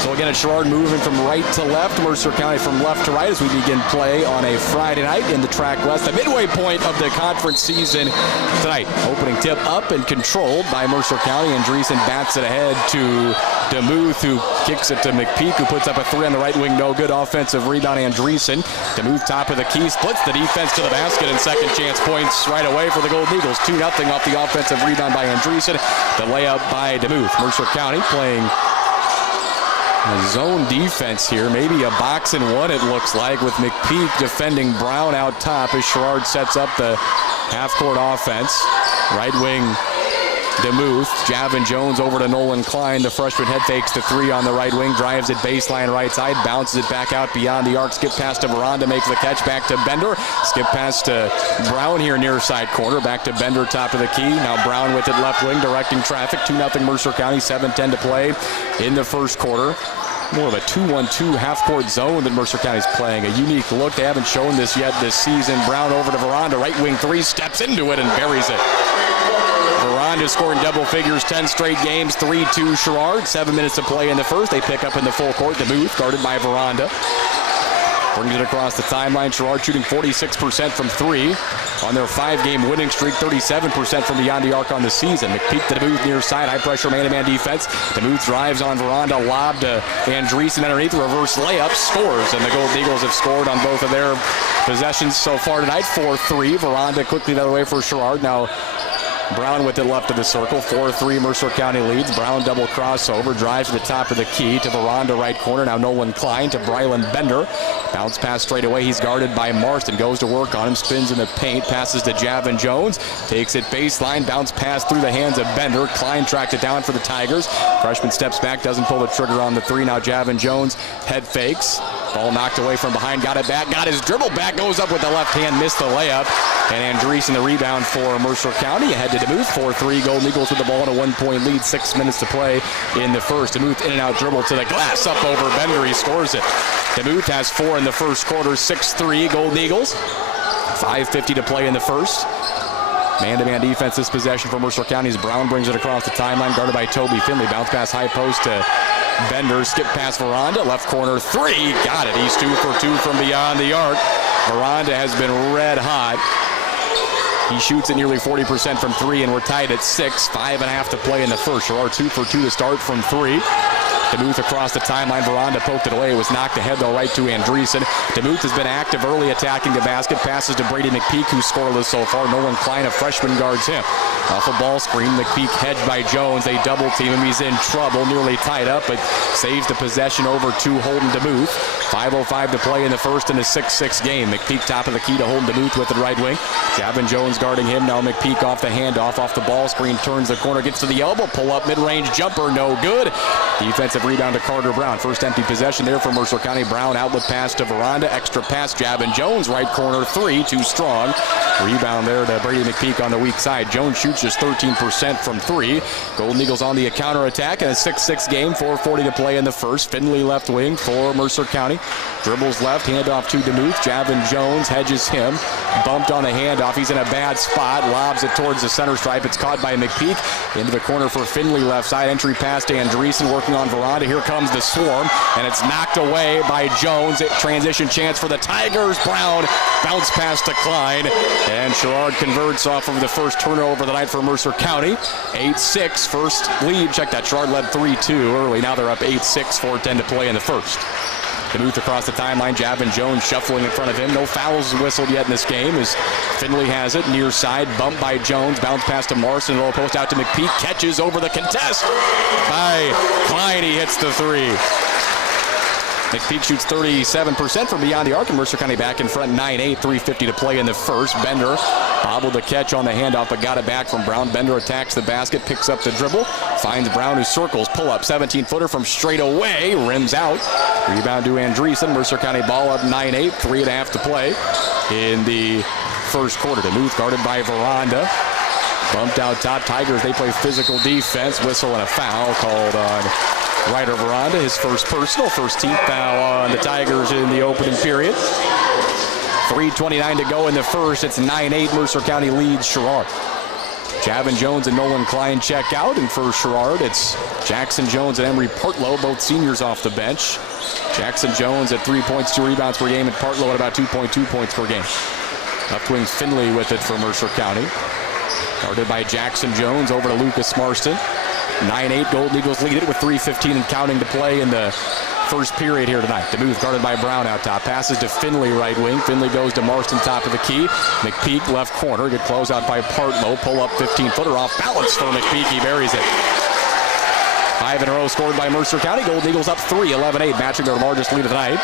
So again, at Sherrard moving from right to left, Mercer County from left to right as we begin play on a Friday night in the Track West. The midway point of the conference season tonight. Opening tip up and controlled by Mercer County. Andreessen bats it ahead to DeMuth, who kicks it to McPeak, who puts up a 3 on the right wing. No good. Offensive rebound, Andreessen. DeMuth top of the key, splits the defense to the basket, and second chance points right away for the Golden Eagles. 2-0 off the offensive rebound by Andreessen. The layup by DeMuth. Mercer County playing a zone defense here, maybe a box and one it looks like, with McPeak defending Brown out top as Sherrard sets up the half-court offense. Right wing DeMuth, Javin Jones over to Nolan Klein. The freshman head fakes the 3 on the right wing, drives it baseline right side, bounces it back out beyond the arc, skip pass to Veranda, makes the catch, back to Bender, skip pass to Brown here near side corner, back to Bender, top of the key. Now Brown with it left wing, directing traffic. 2-0 Mercer County, 7:10 to play in the first quarter. More of a 2-1-2 half-court zone that Mercer County's playing. A unique look. They haven't shown this yet this season. Brown over to Veranda, right wing 3, steps into it and buries it. Veranda scoring double figures, 10 straight games, 3-2 Sherrard. 7 minutes to play in the first. They pick up in the full court. DeMuth guarded by Veranda. Brings it across the timeline. Sherrard shooting 46% from 3 on their 5-game winning streak, 37% from beyond the arc on the season. McPeak to DeMuth near side, high-pressure man-to-man defense. DeMuth drives on Veranda, lob to Andreessen underneath, reverse layup, scores. And the Golden Eagles have scored on both of their possessions so far tonight, 4-3. Veranda quickly the other way for Sherrard. Now Brown with it left of the circle. 4-3 Mercer County leads. Brown double crossover. Drives to the top of the key to Veranda right corner. Now Nolan Klein to Brylan Bender. Bounce pass straight away. He's guarded by Marston. Goes to work on him. Spins in the paint. Passes to Javin Jones. Takes it baseline. Bounce pass through the hands of Bender. Klein tracked it down for the Tigers. Freshman steps back. Doesn't pull the trigger on the 3. Now Javin Jones head fakes. Ball knocked away from behind. Got it back. Got his dribble back. Goes up with the left hand. Missed the layup. And Andreessen the rebound for Mercer County. Ahead to DeMuth. 4-3. Golden Eagles with the ball in a 1-point lead. 6 minutes to play in the first. DeMuth in and out dribble to the glass. Up over Bender. He scores it. DeMuth has 4 in the first quarter. 6-3 Golden Eagles. 5:50 to play in the first. Man-to-man defense this possession for Mercer County as Brown brings it across the timeline, guarded by Toby Finley. Bounce pass high post to Bender. Skip pass Veranda. Left corner 3. Got it. He's 2 for 2 from beyond the arc. Veranda has been red hot. He shoots at nearly 40% from 3, and we're tied at 6. 5.5 to play in the first. Sherrard 2 for 2 to start from 3. DeMuth across the timeline. Veranda poked it away. It was knocked ahead, though, right to Andreessen. DeMuth has been active early attacking the basket. Passes to Brady McPeak, who's scoreless so far. Nolan Klein, a freshman, guards him. Off a ball screen, McPeak hedged by Jones. They double team him. He's in trouble, nearly tied up, but saves the possession over to Holden DeMuth. 5:05 to play in the first in a 6-6 game. McPeak top of the key to hold DeMuth with the right wing. Javin Jones guarding him. Now McPeak off the handoff, off the ball screen, turns the corner, gets to the elbow, pull up, mid-range jumper, no good. Defensive rebound to Carter Brown. First empty possession there for Mercer County. Brown outlet pass to Veranda, extra pass, Javin Jones, right corner three, too strong. Rebound there to Brady McPeak on the weak side. Jones shoots just 13% from three. Golden Eagles on the counterattack in a 6-6 game. 4:40 to play in the first. Finley left wing for Mercer County. Dribbles left, handoff to DeMuth. Javin Jones hedges him. Bumped on the handoff. He's in a bad spot. Lobs it towards the center stripe. It's caught by McPeak. Into the corner for Finley left side. Entry pass to Andreessen working on Veranda. Here comes the swarm, and it's knocked away by Jones. Transition chance for the Tigers. Brown bounce pass to Klein, and Sherrard converts off of the first turnover of the night for Mercer County. 8-6 first lead. Check that. Sherrard led 3-2 early. Now they're up 8-6, 4:10 to play in the first. DeMuth across the timeline. Javin Jones shuffling in front of him. No fouls whistled yet in this game as Finley has it. Near side, bumped by Jones. Bounce pass to Marston. Low post out to McPeak. Catches over the contest by Klein. He hits the three. McPeak shoots 37% from beyond the arc, and Mercer County back in front 9-8, 3:50 to play in the first. Bender bobbled the catch on the handoff, but got it back from Brown. Bender attacks the basket, picks up the dribble, finds Brown, who circles, pull up, 17-footer from straight away, rims out. Rebound to Andreessen. Mercer County ball up 9-8, 3.5 to play in the first quarter. DeMuth guarded by Veranda. Bumped out top. Tigers, they play physical defense. Whistle and a foul called on Ryder Veranda, his first personal, first team foul on the Tigers in the opening period. 3:29 to go in the first. It's 9-8. Mercer County leads Sherrard. Javin Jones and Nolan Klein check out, and for Sherrard, it's Jackson Jones and Emery Partlow, both seniors off the bench. Jackson Jones at 3 points, 2 rebounds per game, and Partlow at about 2.2 points per game. Left wing Finley with it for Mercer County. Guarded by Jackson Jones, over to Lucas Marston. 9-8, Golden Eagles lead it with 3:15 and counting to play in the first period here tonight. DeMuth guarded by Brown out top. Passes to Finley right wing. Finley goes to Marston top of the key. McPeak left corner. Good close out by Partlow. Pull up 15-footer off balance for McPeak. He buries it. 5 in a row scored by Mercer County. Golden Eagles up 3, 11-8, matching their largest lead of the night.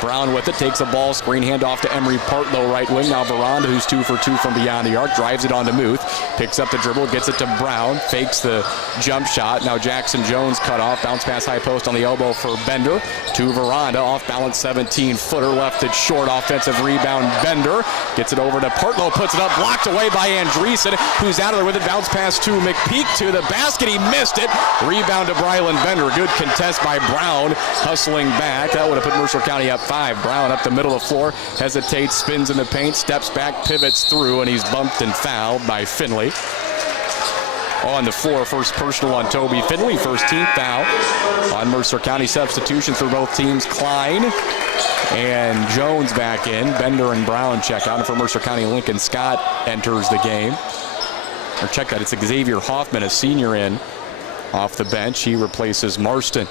Brown with it, takes a ball screen, handoff to Emery Partlow right wing. Now Veranda, who's 2 for 2 from beyond the arc, drives it on DeMuth, picks up the dribble, gets it to Brown, fakes the jump shot. Now Jackson Jones cut off, bounce pass high post on the elbow for Bender to Veranda, off balance 17-footer, left it short, offensive rebound. Bender gets it over to Partlow, puts it up, blocked away by Andreessen, who's out of there with it. Bounce pass to McPeak to the basket, he missed it. Rebound to Brylan Bender. Good contest by Brown, hustling back. That would have put Mercer County up 5. Brown up the middle of the floor, hesitates, spins in the paint, steps back, pivots through, and he's bumped and fouled by Finley. On the floor, first personal on Toby Finley, first team foul on Mercer County. Substitutions for both teams, Klein and Jones back in. Bender and Brown check out, and for Mercer County, Lincoln Scott enters the game. Or check that, it's Xavier Hoffman, a senior, in off the bench. He replaces Marston.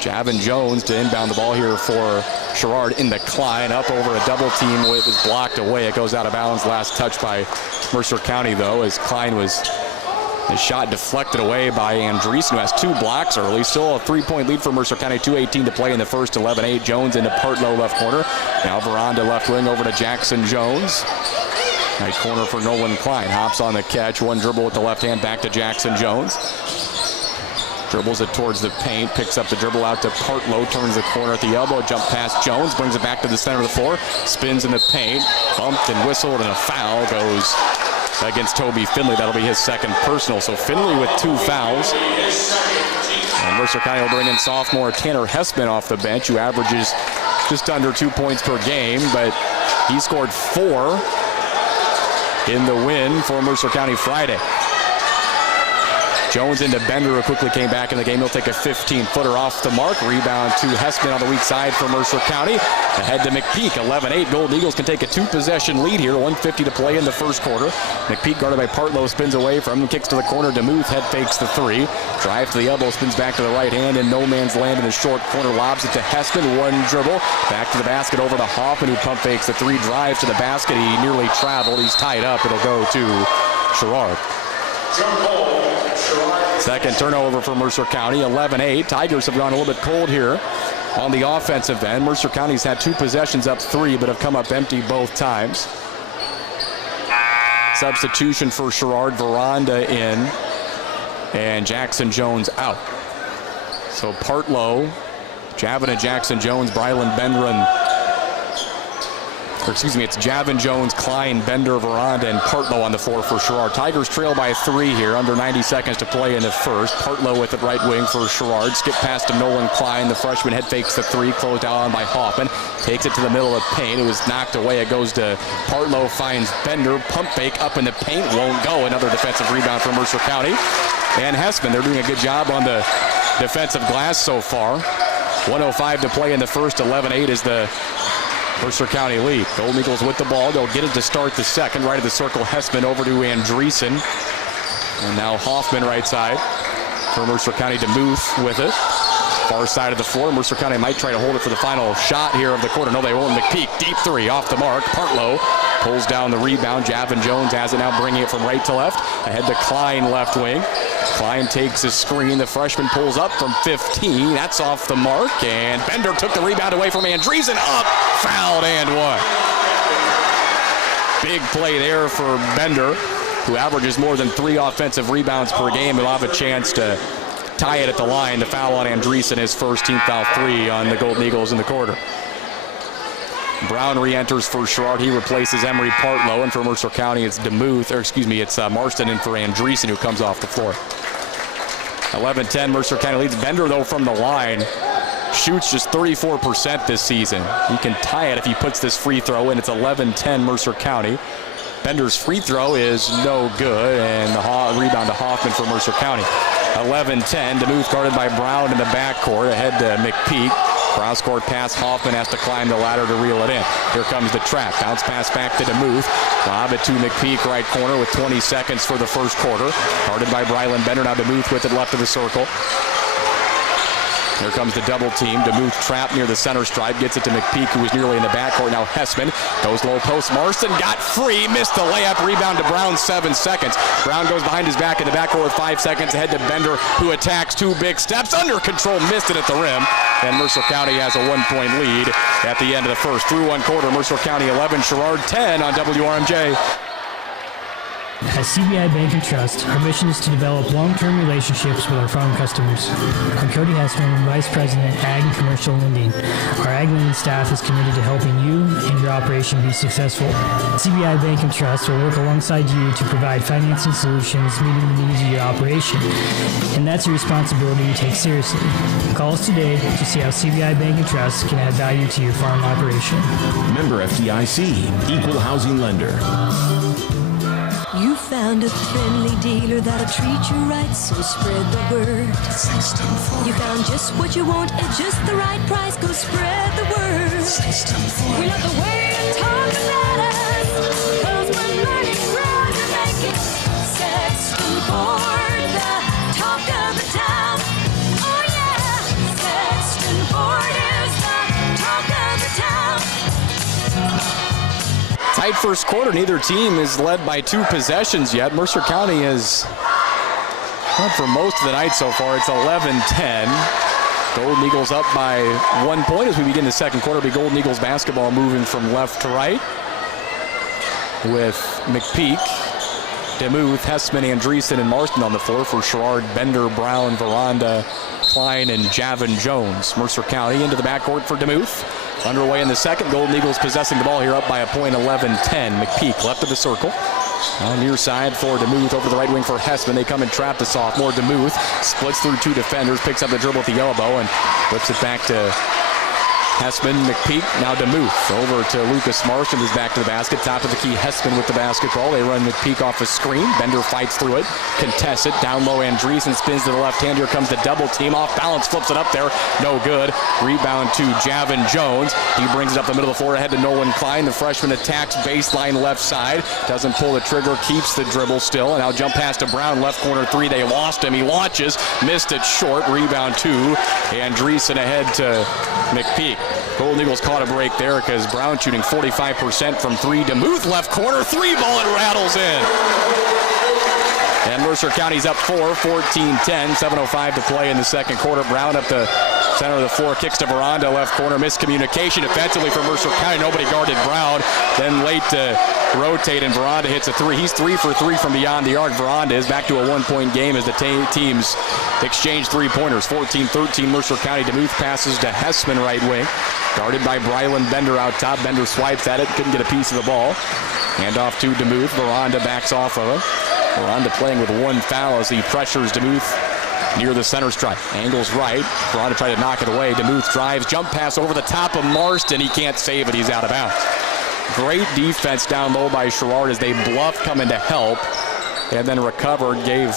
Javin Jones to inbound the ball here for Sherrard in the Klein, up over a double team, it was blocked away. It goes out of bounds. Last touch by Mercer County, though, as Klein was, his shot deflected away by Andreessen, who has 2 blocks early. Still a 3-point lead for Mercer County, 2:18 to play in the first, 11-8. Jones into Partlow left corner. Now Veranda left wing over to Jackson Jones. Right corner for Nolan Klein. Hops on the catch, 1 dribble with the left hand, back to Jackson Jones. Dribbles it towards the paint, picks up the dribble out to Partlow, turns the corner at the elbow, jump past Jones, brings it back to the center of the floor, spins in the paint, bumped and whistled, and a foul goes against Toby Finley. That'll be his second personal. So Finley with 2 fouls. And Mercer County will bring in sophomore Tanner Hessman off the bench, who averages just under 2 points per game, but he scored 4 in the win for Mercer County Friday. Jones into Bender, who quickly came back in the game. He'll take a 15-footer off the mark. Rebound to Hessman on the weak side for Mercer County. Ahead to McPeak, 11-8. Golden Eagles can take a 2-possession lead here. 1:50 to play in the first quarter. McPeak guarded by Partlow, spins away from him, kicks to the corner. DeMuth head fakes the 3. Drive to the elbow, spins back to the right hand, and no man's land in the short corner. Lobs it to Hessman, 1 dribble. Back to the basket, over to Hoffman, who pump fakes the 3. Drives to the basket. He nearly traveled. He's tied up. It'll go to Sherrard. Second turnover for Mercer County, 11-8. Tigers have gone a little bit cold here On the offensive end, Mercer County's had 2 possessions up 3, but have come up empty both times. Substitution for Sherrard, Veranda in, and Jackson Jones out. So Partlow, Javin and Jackson Jones, Brylan Bender, it's Javin Jones, Klein, Bender, Veranda, and Partlow on the floor for Sherrard. Tigers trail by 3 here, under 90 seconds to play in the first. Partlow with it right wing for Sherrard. Skip pass to Nolan Klein. The freshman head fakes the 3, closed out on by Hoffman. Takes it to the middle of the paint. It was knocked away. It goes to Partlow, finds Bender. Pump fake up in the paint, won't go. Another defensive rebound for Mercer County. And Hessman, they're doing a good job on the defensive glass so far. 1:05 to play in the first. 11-8 is the Mercer County lead. Golden Eagles with the ball. They'll get it to start the second. Right of the circle, Hessman over to Andreessen. And now Hoffman right side for Mercer County. DeMuth with it. Far side of the floor. Mercer County might try to hold it for the final shot here of the quarter. No, they won't. McPeak, deep 3 off the mark. Partlow pulls down the rebound. Javin Jones has it now, bringing it from right to left. Ahead to Klein, left wing. Klein takes a screen. The freshman pulls up from 15. That's off the mark. And Bender took the rebound away from Andreessen. Up, fouled, and 1. Big play there for Bender, who averages more than 3 offensive rebounds per game. He'll have a chance to tie it at the line. The foul on Andreessen, his first team foul 3 on the Golden Eagles in the quarter. Brown re-enters for Sherrard. He replaces Emery Partlow, and for Mercer County, it's it's Marston in for Andreessen, who comes off the floor. 11-10, Mercer County leads. Bender, though, from the line, shoots just 34% this season. He can tie it if he puts this free throw in. It's 11-10, Mercer County. Bender's free throw is no good, and the rebound to Hoffman for Mercer County. 11-10, DeMuth guarded by Brown in the backcourt, ahead to McPeak. Cross-court pass, Hoffman has to climb the ladder to reel it in. Here comes the trap. Bounce pass back to DeMuth. Lob it to McPeak, right corner, with 20 seconds for the first quarter. Guarded by Brylan Bender. Now DeMuth with it left of the circle. Here comes the double team. DeMuth trapped near the center stripe. Gets it to McPeak, who was nearly in the backcourt. Now Hessman goes low post. Marston got free. Missed the layup. Rebound to Brown, 7 seconds. Brown goes behind his back in the backcourt with 5 seconds. Ahead to Bender, who attacks 2 big steps. Under control. Missed it at the rim. And Mercer County has a 1-point lead at the end of the first. Through 1 quarter, Mercer County 11, Sherrard 10 on WRMJ. At CBI Bank and Trust, our mission is to develop long-term relationships with our farm customers. I'm Cody Hessman, Vice President, Ag and Commercial Lending. Our Ag Lending staff is committed to helping you and your operation be successful. CBI Bank and Trust will work alongside you to provide financing solutions meeting the needs of your operation. And that's a responsibility you take seriously. Call us today to see how CBI Bank and Trust can add value to your farm operation. Member FDIC, Equal Housing Lender. You found a friendly dealer that'll treat you right, so spread the word. You found just what you want at just the right price, go spread the word. We love the way you talk about us, 'cause we're learning proud to make it. Sexton Ford, the talk of the town. Oh yeah, Sexton Ford is the talk of the town. Tight first quarter. Neither team is led by 2 possessions yet. Mercer County has led for most of the night so far. It's 11-10. Golden Eagles up by 1 point as we begin the second quarter. It'll be Golden Eagles basketball moving from left to right with McPeak, DeMuth, Hessman, Andreessen, and Marston on the floor for Sherrard, Bender, Brown, Veranda, Klein, and Javin Jones. Mercer County into the backcourt for DeMuth. Underway in the second. Golden Eagles possessing the ball here, up by a point, 11-10. McPeak left of the circle. On near side for DeMuth, over the right wing for Hessman. They come and trap the sophomore. DeMuth splits through 2 defenders, picks up the dribble at the elbow, and whips it back to Hessman, McPeak, now DeMuth. Over to Lucas Marston, who's back to the basket. Top of the key, Hessman with the basketball. They run McPeak off a screen. Bender fights through it, contests it. Down low, Andreessen spins to the left hand. Here comes the double team. Off balance, flips it up there. No good. Rebound to Javin Jones. He brings it up the middle of the floor, ahead to Nolan Klein. The freshman attacks baseline left side. Doesn't pull the trigger, keeps the dribble still. And now jump pass to Brown, left corner 3. They lost him. He launches, missed it short. Rebound 2. Andreessen ahead to McPeak. Golden Eagles caught a break there because Brown shooting 45% from 3. DeMuth left corner 3 ball, and rattles in. And Mercer County's up 4, 14-10, 7:05 to play in the second quarter. Brown up to Center of the floor, kicks to Veranda, left corner, miscommunication defensively for Mercer County. Nobody guarded Brown. Then late to rotate, and Veranda hits a three. He's 3 for 3 from beyond the arc. Veranda is back to a 1-point game as the teams exchange three-pointers. 14-13 Mercer County. DeMuth passes to Hessman, right wing. Guarded by Brylan Bender out top. Bender swipes at it, couldn't get a piece of the ball. Hand off to DeMuth. Veranda backs off of it. Veranda playing with one foul as he pressures DeMuth near the center stripe. Angles right. Veranda tried to knock it away. DeMuth drives. Jump pass over the top of Marston. He can't save it. He's out of bounds. Great defense down low by Sherrard as they bluff coming to help. And then recovered. Gave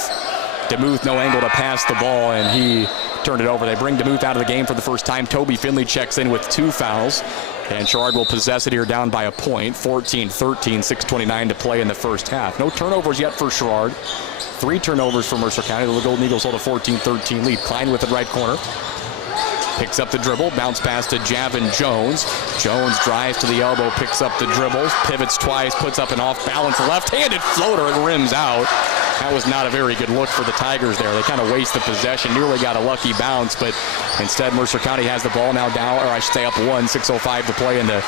DeMuth no angle to pass the ball, and he turned it over. They bring DeMuth out of the game for the first time. Toby Finley checks in with 2 fouls. And Sherrard will possess it here down by a point. 14-13, 6:29 to play in the first half. No turnovers yet for Sherrard. 3 turnovers for Mercer County. The Golden Eagles hold a 14-13 lead. Klein with it right corner. Picks up the dribble. Bounce pass to Javin Jones. Jones drives to the elbow, picks up the dribbles, pivots twice, puts up an off-balance left-handed floater and rims out. That was not a very good look for the Tigers there. They kind of waste the possession. Nearly got a lucky bounce, but instead Mercer County has the ball now down, or I should say up 1, 6:05 to play in the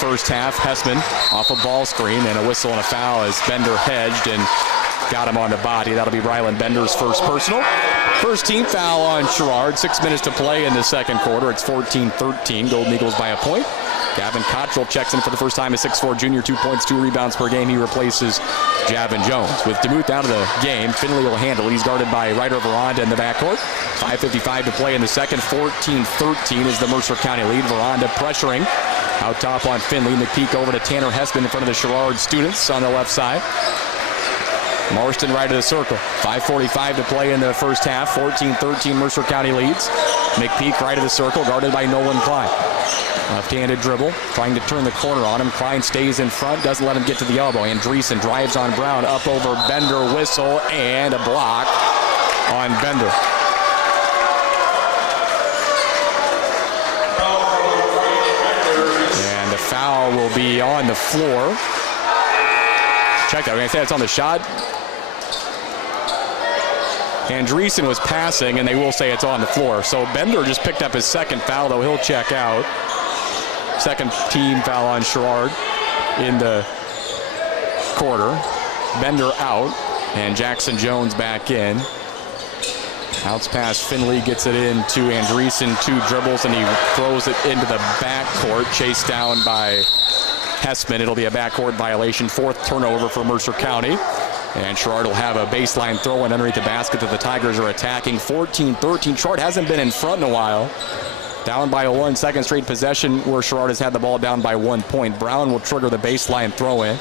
first half. Hessman off a ball screen and a whistle and a foul as Bender hedged and got him on the body. That'll be Brylan Bender's first personal. First team foul on Sherrard. 6 minutes to play in the second quarter. It's 14-13. Golden Eagles by a point. Gavin Cottrell checks in for the first time. A 6'4 junior, 2 points, 2 rebounds per game. He replaces Javin Jones. With DeMuth out of the game, Finley will handle. He's guarded by Ryder Veranda in the backcourt. 5:55 to play in the second. 14-13 is the Mercer County lead. Veranda pressuring out top on Finley. McPeak over to Tanner Hessman in front of the Sherrard students on the left side. Marston right of the circle. 5:45 to play in the first half. 14-13 Mercer County leads. McPeak right of the circle, guarded by Nolan Klein. Left-handed dribble, trying to turn the corner on him. Klein stays in front, doesn't let him get to the elbow. Andreessen drives on Brown, up over Bender, whistle, and a block on Bender. And the foul will be on the floor. Check that. We're going to say it's on the shot. Andreessen was passing, and they will say it's on the floor. So Bender just picked up his second foul, though he'll check out. Second team foul on Sherrard in the quarter. Bender out, and Jackson Jones back in. Outs pass, Finley gets it in to Andreessen, 2 dribbles, and he throws it into the backcourt, chased down by Hessman. It'll be a backcourt violation. 4th turnover for Mercer County. And Sherrard will have a baseline throw in underneath the basket that the Tigers are attacking. 14-13. Sherrard hasn't been in front in a while. Down by 1, second straight possession where Sherrard has had the ball down by 1 point. Brown will trigger the baseline throw in.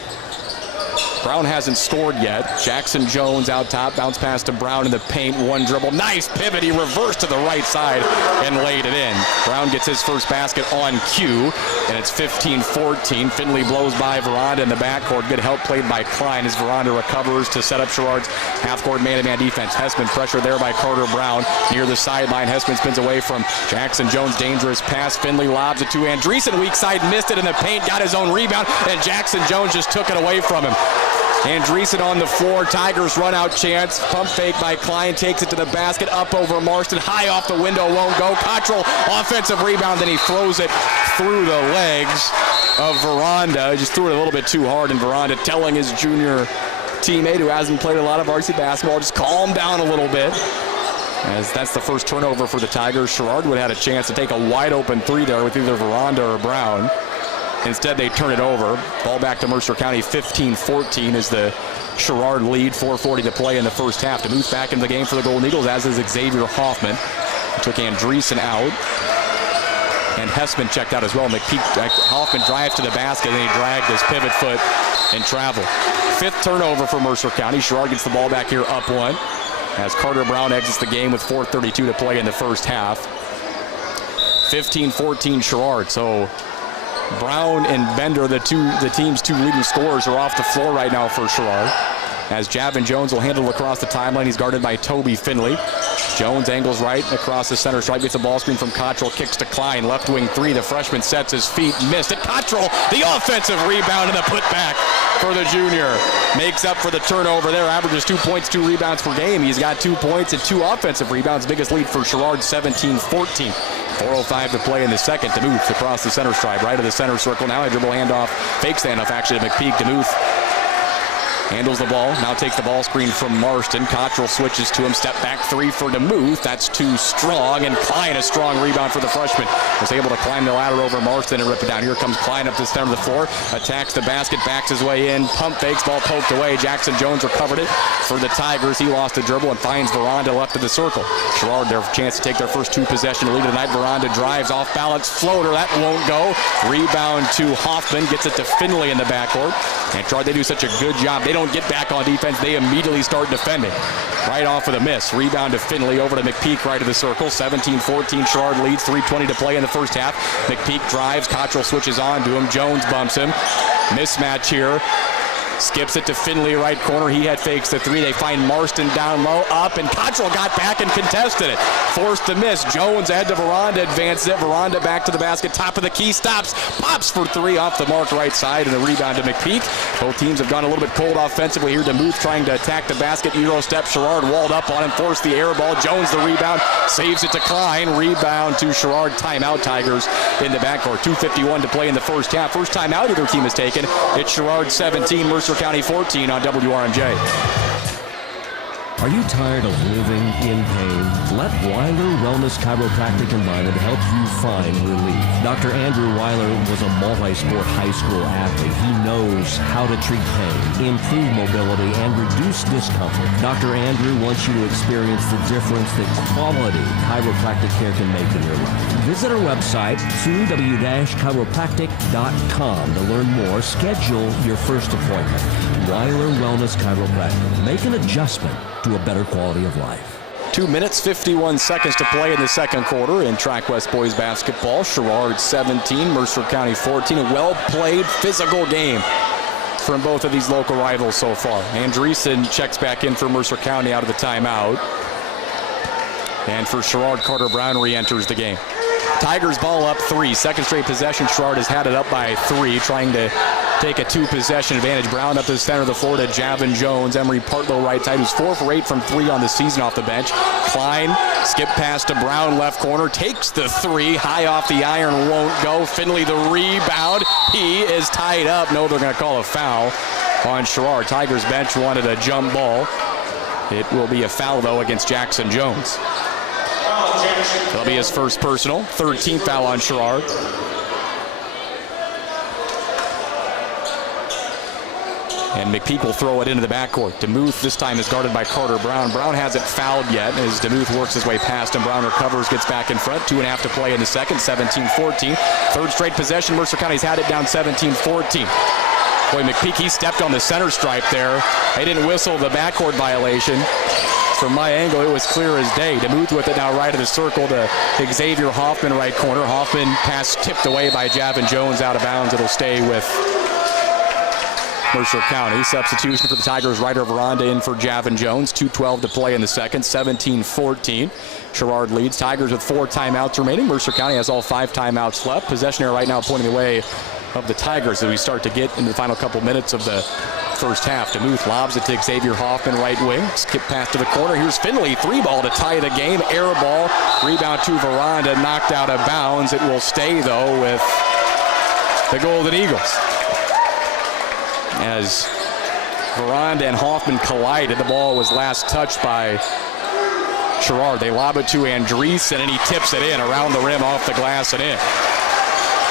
Brown hasn't scored yet. Jackson Jones out top, bounce pass to Brown in the paint, 1 dribble. Nice pivot, he reversed to the right side and laid it in. Brown gets his first basket on cue, and it's 15-14. Finley blows by Veranda in the backcourt. Good help played by Klein as Veranda recovers to set up Sherrard's half-court man-to-man defense. Hessman pressure there by Carter Brown near the sideline. Hessman spins away from Jackson Jones. Dangerous pass. Finley lobs it to Andreessen. Weak side, missed it in the paint, got his own rebound, and Jackson Jones just took it away from him. Andreessen on the floor. Tigers run out chance. Pump fake by Klein. Takes it to the basket. Up over Marston. High off the window. Won't go. Cottrell offensive rebound. Then he throws it through the legs of Veranda. Just threw it a little bit too hard. And Veranda telling his junior teammate who hasn't played a lot of varsity basketball, just calm down a little bit. As that's the first turnover for the Tigers. Sherrard would have had a chance to take a wide open 3 there with either Veranda or Brown. Instead, they turn it over. Ball back to Mercer County. 15-14 is the Sherrard lead. 4:40 to play in the first half. To move back into the game for the Golden Eagles, as is Xavier Hoffman. Took Andreessen out. And Hessman checked out as well. Hoffman drives to the basket, and he dragged his pivot foot and traveled. 5th turnover for Mercer County. Sherrard gets the ball back here up 1. As Carter Brown exits the game with 4:32 to play in the first half. 15-14 Sherrard. So Brown and Bender, the team's 2 leading scorers, are off the floor right now for Sherrard. As Javin Jones will handle across the timeline. He's guarded by Toby Finley. Jones angles right across the center stripe, gets a ball screen from Cottrell, kicks to Klein, left wing 3. The freshman sets his feet, missed it. Cottrell, the offensive rebound and the putback for the junior. Makes up for the turnover there, averages 2 points, 2 rebounds per game. He's got 2 points and 2 offensive rebounds. Biggest lead for Sherrard, 17-14. 4:05 to play in the second. DeMuth across the center stripe, right of the center circle. Now a dribble handoff, fake standoff actually to McPeak. DeMuth handles the ball, now takes the ball screen from Marston. Cottrell switches to him, step back three for DeMuth. That's too strong, and Klein, a strong rebound for the freshman, was able to climb the ladder over Marston and rip it down. Here comes Klein up the center of the floor, attacks the basket, backs his way in, pump fakes, ball poked away. Jackson Jones recovered it for the Tigers. He lost the dribble and finds Veranda left of the circle. Sherrard, their chance to take their first two-possession lead of the night. Veranda drives off balance, floater, that won't go. Rebound to Hoffman, gets it to Finley in the backcourt. And Sherrard, they do such a good job. They don't get back on defense, they immediately start defending. Right off of the miss. Rebound to Finley, over to McPeak, right of the circle. 17-14, Sherrard leads, 3:20 to play in the first half. McPeak drives, Cottrell switches on to him, Jones bumps him. Mismatch here. Skips it to Finley, right corner. He had fakes the three. They find Marston down low, up, and Cottrell got back and contested it. Forced to miss. Jones ahead to Veranda, advances it. Veranda back to the basket, top of the key, stops, pops for three off the mark right side, and the rebound to McPeak. Both teams have gone a little bit cold offensively here. DeMuth trying to attack the basket. Euro step. Sherrard walled up on him, forced the air ball. Jones the rebound, saves it to Klein. Rebound to Sherrard. Timeout Tigers in the backcourt. 2:51 to play in the first half. First timeout either team has taken. It's Sherrard 17, Mercer County 14 on WRMJ. Are you tired of living in pain? Let Weiler Wellness Chiropractic and Violin help you find relief. Dr. Andrew Weiler was a multi-sport high school athlete. He knows how to treat pain, improve mobility, and reduce discomfort. Dr. Andrew wants you to experience the difference that quality chiropractic care can make in your life. Visit our website, 2w-chiropractic.com to learn more. Schedule your first appointment. Weiler Wellness Chiropractic. Make an adjustment to a better quality of life. 2 minutes, 51 seconds to play in the second quarter in Track West boys basketball. Sherrard 17, Mercer County 14. A well-played physical game from both of these local rivals so far. Andreessen checks back in for Mercer County out of the timeout. And for Sherrard, Carter Brown re-enters the game. Tigers ball up three. Second straight possession. Sherrard has had it up by three, trying to take a two-possession advantage. Brown up to the center of the floor to Javin Jones. Emery Partlow right side, who's 4 for 8 from three on the season off the bench. Klein, skip pass to Brown, left corner, takes the three, high off the iron, won't go. Finley the rebound. He is tied up. No, they're going to call a foul on Sherrard. Tigers bench wanted a jump ball. It will be a foul, though, against Jackson Jones. That'll be his first personal. 13th foul on Sherrard. And McPeak will throw it into the backcourt. DeMuth this time is guarded by Carter Brown. Brown hasn't fouled yet as DeMuth works his way past him. Brown recovers, gets back in front. 2.5 to play in the second, 17-14. Third straight possession. Mercer County's had it down 17-14. Boy, McPeak, he stepped on the center stripe there. They didn't whistle the backcourt violation. From my angle, it was clear as day. DeMuth with it now right of the circle to Xavier Hoffman, right corner. Hoffman pass tipped away by Javin Jones out of bounds. It'll stay with Mercer County. Substitution for the Tigers, Ryder Veranda in for Javin Jones. 2:12 to play in the second, 17-14. Sherrard leads. Tigers with 4 timeouts remaining. Mercer County has all 5 timeouts left. Possession here right now pointing the way of the Tigers as we start to get into the final couple minutes of the first half. DeMuth lobs it to Xavier Hoffman, right wing. Skip pass to the corner. Here's Finley, 3-ball to tie the game. Air ball, rebound to Veranda, knocked out of bounds. It will stay, though, with the Golden Eagles. As Veranda and Hoffman collided, the ball was last touched by Sherrard. They lob it to Andreessen, and he tips it in around the rim, off the glass, and in.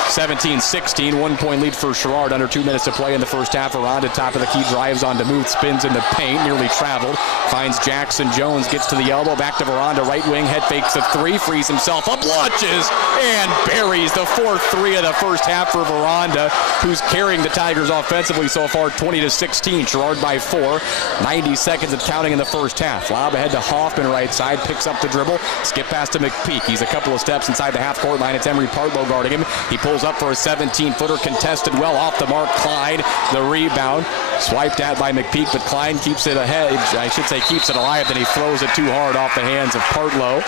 17-16, 1-point lead for Sherrard. Under 2 minutes to play in the first half. Veranda, top of the key, drives on DeMuth, spins in the paint, nearly traveled. Finds Jackson Jones, gets to the elbow, back to Veranda, right wing, head fakes a three, frees himself up, launches, and buries the 4th three of the first half for Veranda, who's carrying the Tigers offensively so far, 20-16. Sherrard by 4, 90 seconds of counting in the first half. Lob ahead to Hoffman, right side, picks up the dribble, skip pass to McPeak. He's a couple of steps inside the half-court line. It's Emery Partlow guarding him. He pulls up for a 17-footer, contested well off the mark. Klein, the rebound, swiped at by McPeak, but Klein keeps it ahead. I should say keeps it alive, then he throws it too hard off the hands of Partlow,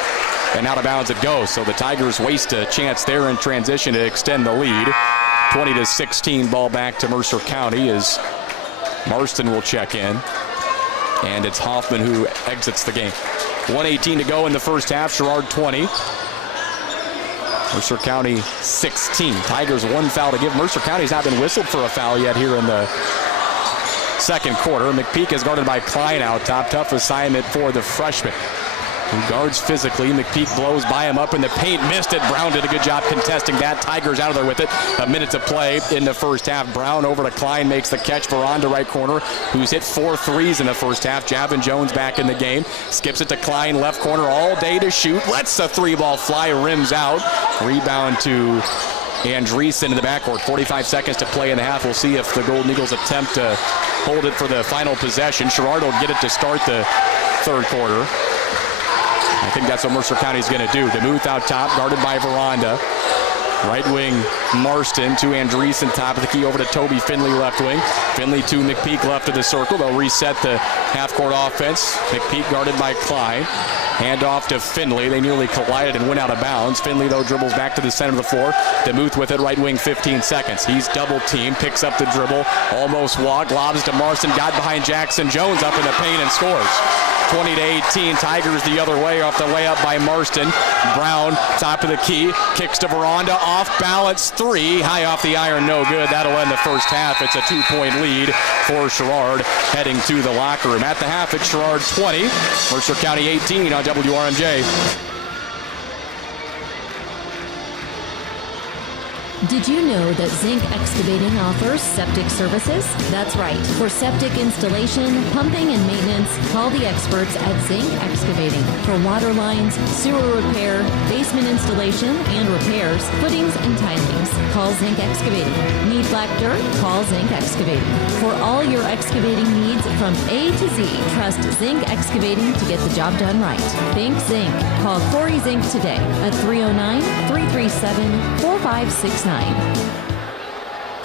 and out of bounds it goes. So the Tigers waste a chance there in transition to extend the lead. 20-16, ball back to Mercer County as Marston will check in, and it's Hoffman who exits the game. 1:18 to go in the first half. Sherrard 20. Mercer County 16. Tigers 1 foul to give. Mercer County's not been whistled for a foul yet here in the second quarter. McPeak is guarded by Klein out top. Tough assignment for the freshman, who guards physically. McPeak blows by him up in the paint. Missed it. Brown did a good job contesting that. Tigers out of there with it. A minute to play in the first half. Brown over to Klein, makes the catch. Veranda right corner, who's hit 4 threes in the first half. Javin Jones back in the game. Skips it to Klein, left corner all day to shoot. Lets the 3-ball fly, rims out. Rebound to Andreessen in the backcourt. 45 seconds to play in the half. We'll see if the Golden Eagles attempt to hold it for the final possession. Sherrard will get it to start the third quarter. I think that's what Mercer County is going to do. DeMuth out top, guarded by Veranda. Right wing, Marston to Andreessen, top of the key, over to Toby Finley, left wing. Finley to McPeak, left of the circle. They'll reset the half-court offense. McPeak guarded by Klein. Hand off to Finley. They nearly collided and went out of bounds. Finley, though, dribbles back to the center of the floor. DeMuth with it, right wing, 15 seconds. He's double-teamed, picks up the dribble, almost walked, lobs to Marston, got behind Jackson Jones up in the paint and scores. 20-18, Tigers the other way off the layup by Marston. Brown, top of the key, kicks to Veranda, off balance, 3, high off the iron, no good. That'll end the first half. It's a 2-point lead for Sherrard heading to the locker room. At the half, it's Sherrard 20, Mercer County 18 on WRMJ. Did you know that Zinc Excavating offers septic services? That's right. For septic installation, pumping, and maintenance, call the experts at Zinc Excavating. For water lines, sewer repair, basement installation and repairs, footings and tilings, call Zinc Excavating. Need black dirt? Call Zinc Excavating. For all your excavating needs from A to Z, trust Zinc Excavating to get the job done right. Think Zinc. Call Corey Zinc today at 309-337-4569.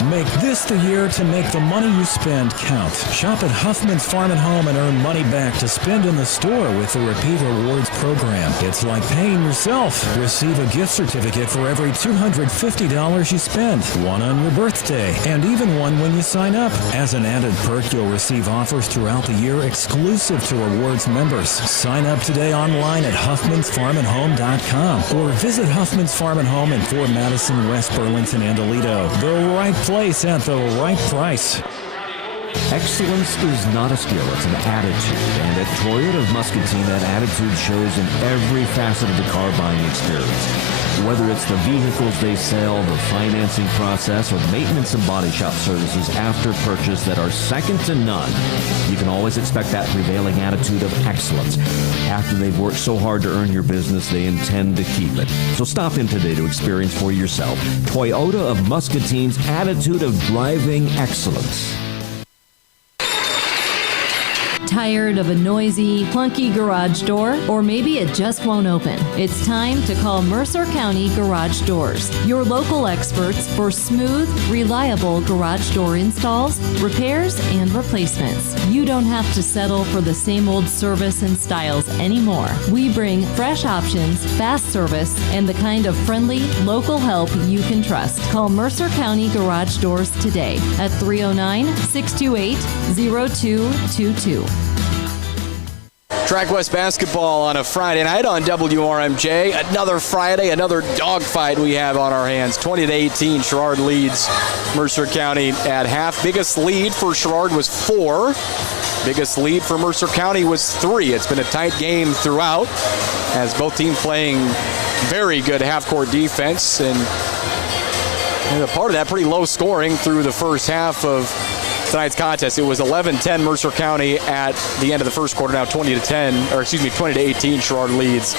Make this the year to make the money you spend count. Shop at Huffman's Farm and Home and earn money back to spend in the store with the Repeat Rewards program. It's like paying yourself. Receive a gift certificate for every $250 you spend. One on your birthday, and even one when you sign up. As an added perk, you'll receive offers throughout the year exclusive to Rewards members. Sign up today online at huffmansfarmandhome.com or visit Huffman's Farm and Home in Fort Madison, West Burlington, and Toledo. The right place at the right price. Excellence is not a skill, it's an attitude. And at Toyota of Muscatine, that attitude shows in every facet of the car buying experience. Whether it's the vehicles they sell, the financing process, or maintenance and body shop services after purchase that are second to none, you can always expect that prevailing attitude of excellence. After they've worked so hard to earn your business, they intend to keep it. So stop in today to experience for yourself Toyota of Muscatine's attitude of driving excellence. Tired of a noisy, clunky garage door? Or maybe it just won't open? It's time to call Mercer County Garage Doors, your local experts for smooth, reliable garage door installs, repairs, and replacements. You don't have to settle for the same old service and styles anymore. We bring fresh options, fast service, and the kind of friendly, local help you can trust. Call Mercer County Garage Doors today at 309-628-0222. Track West basketball on a Friday night on WRMJ. Another Friday, another dogfight we have on our hands. 20-18, Sherrard leads Mercer County at half. Biggest lead for Sherrard was 4. Biggest lead for Mercer County was 3. It's been a tight game throughout, as both teams playing very good half-court defense, and a part of that pretty low scoring through the first half of tonight's contest. It was 11-10 Mercer County at the end of the first quarter. Now 20-18 Sherrard leads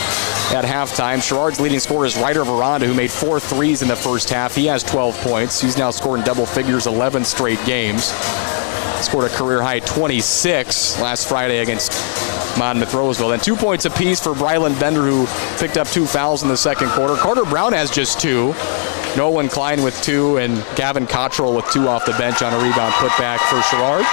at halftime. Sherrard's leading scorer is Ryder Veranda, who made 4 threes in the first half. He has 12 points. He's now scored in double figures 11 straight games. Scored a career-high 26 last Friday against Monmouth Roseville. Then 2 points apiece for Brylan Bender, who picked up 2 fouls in the second quarter. Carter Brown has just 2. Nolan Klein with 2, and Gavin Cottrell with 2 off the bench on a rebound putback for Sherrard.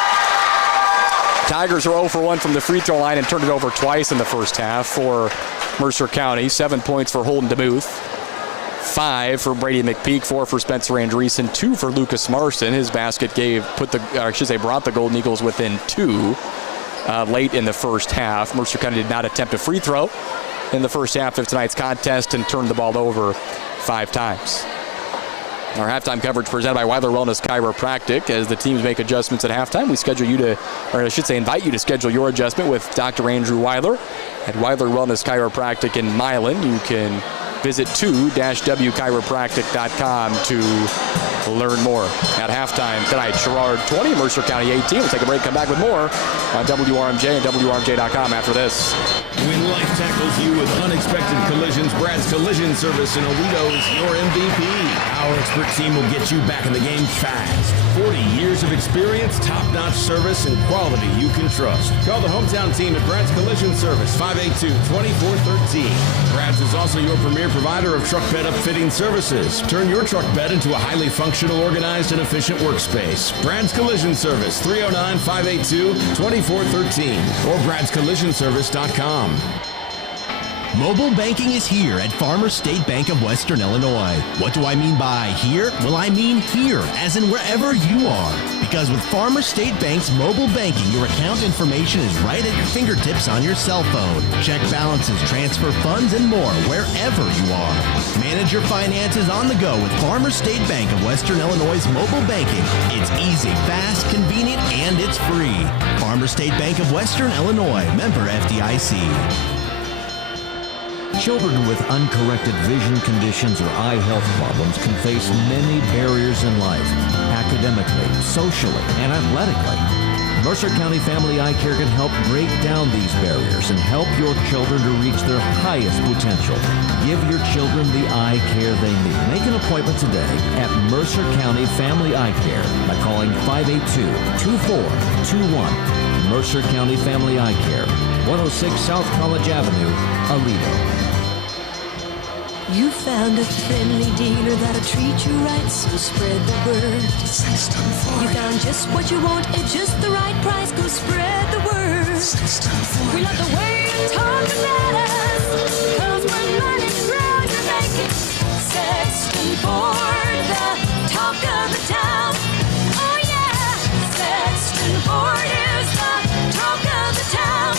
Tigers are 0 for 1 from the free throw line and turned it over twice in the first half for Mercer County. 7 points for Holden DeMuth. 5 for Brady McPeak, 4 for Spencer Andreessen, 2 for Lucas Marston. His basket brought the Golden Eagles within 2 late in the first half. Mercer County did not attempt a free throw in the first half of tonight's contest and turned the ball over 5 times. Our halftime coverage presented by Weiler Wellness Chiropractic. As the teams make adjustments at halftime, we schedule you to, or I should say invite you to schedule your adjustment with Dr. Andrew Weiler at Weiler Wellness Chiropractic in Milan. You can visit 2-wchiropractic.com to learn more. At halftime tonight, Sherrard 20, Mercer County 18. We'll take a break, come back with more on WRMJ and WRMJ.com after this. When life tackles you with unexpected collisions, Brad's Collision Service in Owito is your MVP. Our expert team will get you back in the game fast. 40 years of experience, top-notch service, and quality you can trust. Call the hometown team at Brad's Collision Service, 582-2413. Brad's is also your premier provider of truck bed upfitting services. Turn your truck bed into a highly functional, organized, and efficient workspace. Brad's Collision Service, 309-582-2413 or bradscollisionservice.com. Mobile banking is here at Farmers State Bank of Western Illinois. What do I mean by here? Well, I mean here, as in wherever you are. Because with Farmers State Bank's mobile banking, your account information is right at your fingertips on your cell phone. Check balances, transfer funds, and more wherever you are. Manage your finances on the go with Farmers State Bank of Western Illinois' mobile banking. It's easy, fast, convenient, and it's free. Farmers State Bank of Western Illinois, member FDIC. Children with uncorrected vision conditions or eye health problems can face many barriers in life, academically, socially, and athletically. Mercer County Family Eye Care can help break down these barriers and help your children to reach their highest potential. Give your children the eye care they need. Make an appointment today at Mercer County Family Eye Care by calling 582-2421. Mercer County Family Eye Care, 106 South College Avenue, Owito. You found a friendly dealer that'll treat you right, so spread the word. You found just what you want at just the right price, go spread the word. We love the way you talk about us, cause we're learning to grow, you're making Sexton Ford the talk of the town. Oh yeah, Sexton Ford is the talk of the town.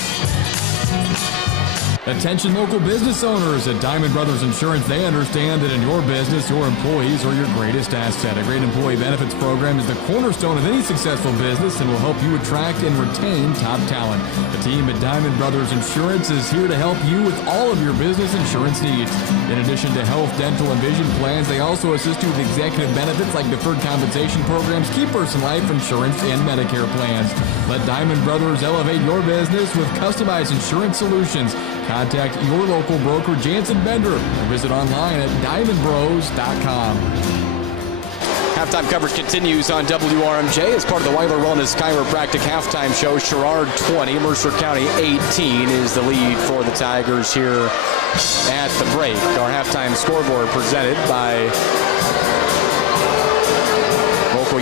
Attention local business owners at Diamond Brothers Insurance. They understand that in your business, your employees are your greatest asset. A great employee benefits program is the cornerstone of any successful business and will help you attract and retain top talent. The team at Diamond Brothers Insurance is here to help you with all of your business insurance needs. In addition to health, dental, and vision plans, they also assist you with executive benefits like deferred compensation programs, key person life insurance, and Medicare plans. Let Diamond Brothers elevate your business with customized insurance solutions. Contact your local broker, Jansen Bender, or visit online at diamondbros.com. Halftime coverage continues on WRMJ as part of the Weiler Wellness Chiropractic halftime show. Sherrard 20, Mercer County 18 is the lead for the Tigers here at the break. Our halftime scoreboard presented by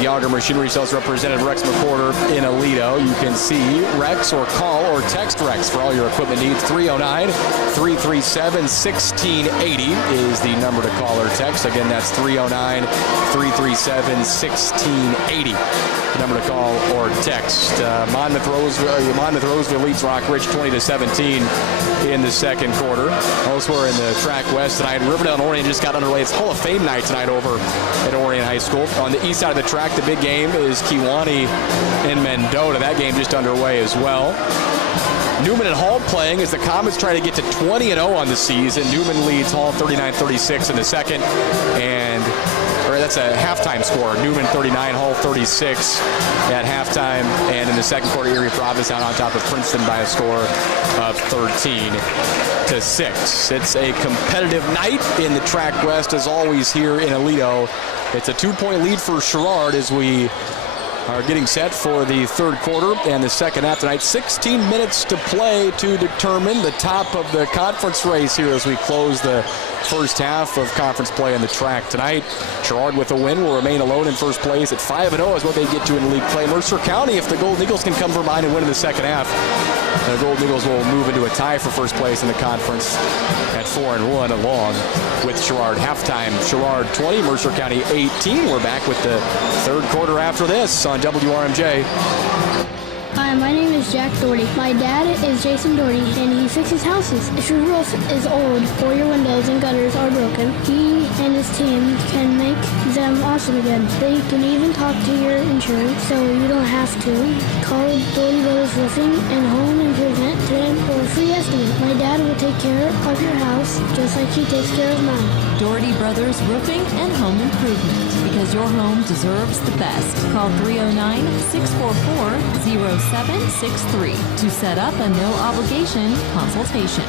Yager Machinery Sales Representative Rex McWhorter in Aledo. You can see Rex or call or text Rex for all your equipment needs. 309-337-1680 is the number to call or text. Again, that's 309-337-1680. The number to call or text. Monmouth Roseville leads Rock Ridge 20-17 in the second quarter. Elsewhere in the track west tonight, Riverdale and Orion just got underway. It's Hall of Fame night tonight over at Orion High School. On the east side of the track, the big game is Kewanee and Mendota. That game just underway as well. Newman and Hall playing as the Comets try to get to 20-0 on the season. Newman leads Hall 39-36 in the second, that's a halftime score. Newman 39, Hall 36 at halftime, and in the second quarter, Erie Provincetown on top of Princeton by a score of 13-6. It's a competitive night in the track west, as always here in Aledo. It's a 2-point lead for Sherrard as we are getting set for the third quarter and the second half tonight. 16 minutes to play to determine the top of the conference race here as we close the first half of conference play on the track tonight. Sherrard with a win will remain alone in first place at 5-0 is what they get to in league play. Mercer County, if the Golden Eagles can come from behind and win in the second half, the Golden Eagles will move into a tie for first place in the conference at 4-1 along with Sherrard. Halftime, Sherrard 20, Mercer County 18. We're back with the third quarter after this on WRMJ. Hi, my name is Jack Doherty. My dad is Jason Doherty, and he fixes houses. If your roof is old or your windows and gutters are broken, he and his team can make them awesome again. They can even talk to your insurance, so you don't have to. Call Doherty Brothers Roofing and Home Improvement today for a free estimate. My dad will take care of your house just like he takes care of mine. Doherty Brothers Roofing and Home Improvement, because your home deserves the best. Call 309-644-0763 to set up a no-obligation consultation.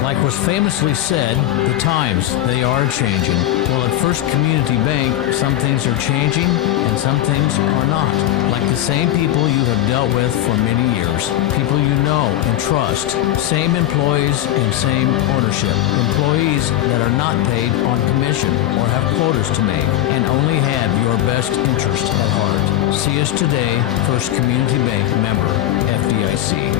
Like was famously said, the times, they are changing. Well, at First Community Bank, some things are changing and some things are not. Like the same people you have dealt with for many years. People you know and trust. Same employees and same ownership. Employees that are not paid on commission or have quotas to make and only have your best interest at heart. See us today, First Community Bank, member FDIC.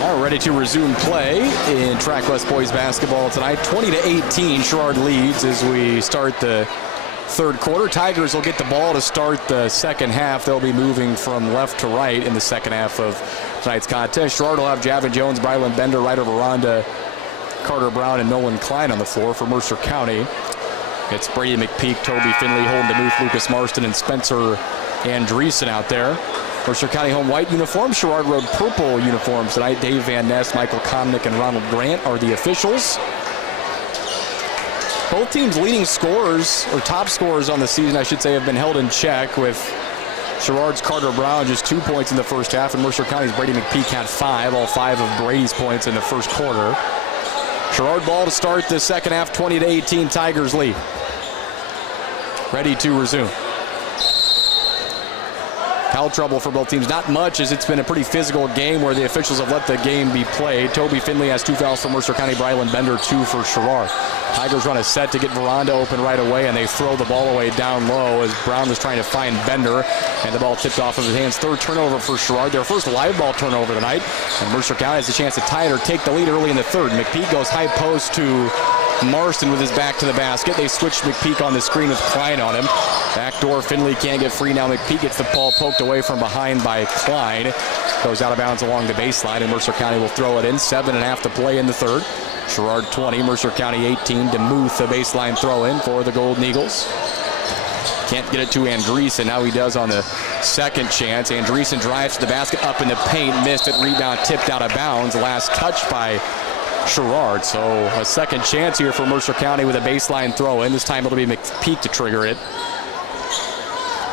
All ready to resume play in Track West boys basketball tonight. 20-18, Sherrard leads as we start the third quarter. Tigers will get the ball to start the second half. They'll be moving from left to right in the second half of tonight's contest. Sherrard will have Javin Jones, Brylan Bender, Ryder Veranda, Carter Brown, and Nolan Klein on the floor for Mercer County. It's Brady McPeak, Toby Finley, Holden DeMuth, Lucas Marston, and Spencer Andreessen out there. Mercer County home white uniform. Sherrard Road purple uniforms tonight. Dave Van Ness, Michael Komnick, and Ronald Grant are the officials. Both teams' leading scorers, or top scorers on the season, I should say, have been held in check, with Sherrard's Carter Brown just 2 points in the first half, and Mercer County's Brady McPeak had 5, all 5 of Brady's points in the first quarter. Sherrard ball to start the second half, 20-18, Tigers lead. Ready to resume. Foul trouble for both teams. Not much, as it's been a pretty physical game where the officials have let the game be played. Toby Finley has 2 fouls for Mercer County. Brylan Bender 2 for Sherrard. Tigers run a set to get Veranda open right away, and they throw the ball away down low as Brown was trying to find Bender, and the ball tipped off of his hands. Third turnover for Sherrard. Their first live ball turnover tonight, and Mercer County has a chance to tie it or take the lead early in the third. McPeak goes high post to Marston with his back to the basket. They switch McPeak on the screen with Klein on him. Backdoor, Finley can't get free. Now McPeak gets the ball poked away from behind by Klein. Goes out of bounds along the baseline, and Mercer County will throw it in. 7.5 to play in the third. Sherrard 20, Mercer County 18. DeMuth, the baseline throw in for the Golden Eagles. Can't get it to Andreessen. Now he does on the second chance. Andreessen drives to the basket, up in the paint, missed it. Rebound tipped out of bounds. Last touch by Sherrard. So a second chance here for Mercer County with a baseline throw in. This time it'll be McPeak to trigger it.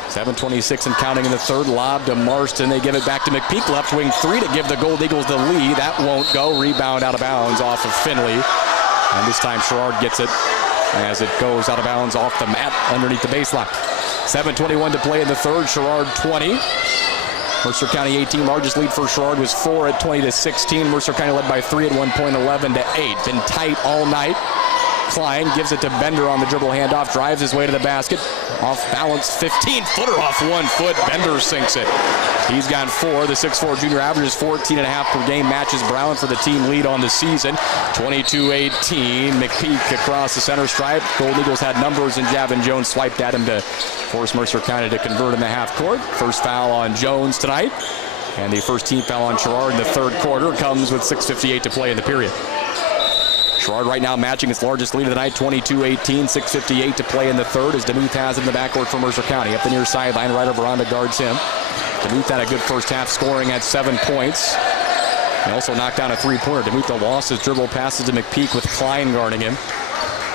7:26 and counting in the third. Lob to Marston. They give it back to McPeak. Left wing 3 to give the Gold Eagles the lead. That won't go. Rebound out of bounds off of Finley. And this time Sherrard gets it as it goes out of bounds off the mat underneath the baseline. 7:21 to play in the third. Sherrard 20. Mercer County 18. Largest lead for Sherrard was 4 at 20-16. Mercer County led by 3 at one point, 11-8. Been tight all night. Klein gives it to Bender on the dribble handoff, drives his way to the basket. Off balance, 15-footer off 1 foot. Bender sinks it. He's got 4. The 6'4 junior averages 14.5 per game, matches Brown for the team lead on the season. 22-18. McPeak across the center stripe. Golden Eagles had numbers, and Javin Jones swiped at him to force Mercer County to convert in the half court. First foul on Jones tonight. And the first team foul on Sherrard in the third quarter comes with 6:58 to play in the period. Sherrard right now matching its largest lead of the night, 22-18, 6:58 to play in the third, as DeMuth has it in the backcourt for Mercer County. Up the near sideline, Ryder Veranda guards him. DeMuth had a good first half, scoring at 7 points. He also knocked down a 3-pointer. DeMuth lost his dribble, passes to McPeak with Klein guarding him.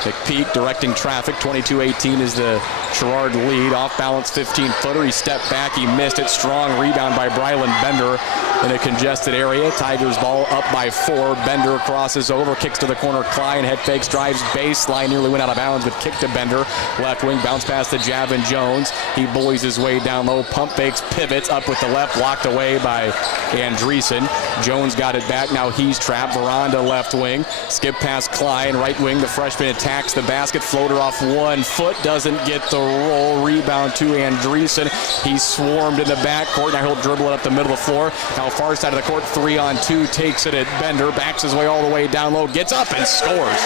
McPeak directing traffic. 22-18 is the Sherrard lead. Off balance 15-footer. He stepped back. He missed it. Strong rebound by Brylan Bender in a congested area. Tigers ball up by 4. Bender crosses over. Kicks to the corner. Klein head fakes. Drives baseline. Nearly went out of bounds, but kick to Bender. Left wing bounce pass to Javin Jones. He bullies his way down low. Pump fakes. Pivots up with the left. Blocked away by Andreessen. Jones got it back. Now he's trapped. Veranda left wing. Skip past Klein. Right wing. The freshman attacks the basket. Floater off 1 foot. Doesn't get the roll. Rebound to Andreessen. He's swarmed in the backcourt. Now he'll dribble it up the middle of the floor. Now far side of the court. 3-on-2. Takes it at Bender. Backs his way all the way down low. Gets up and scores.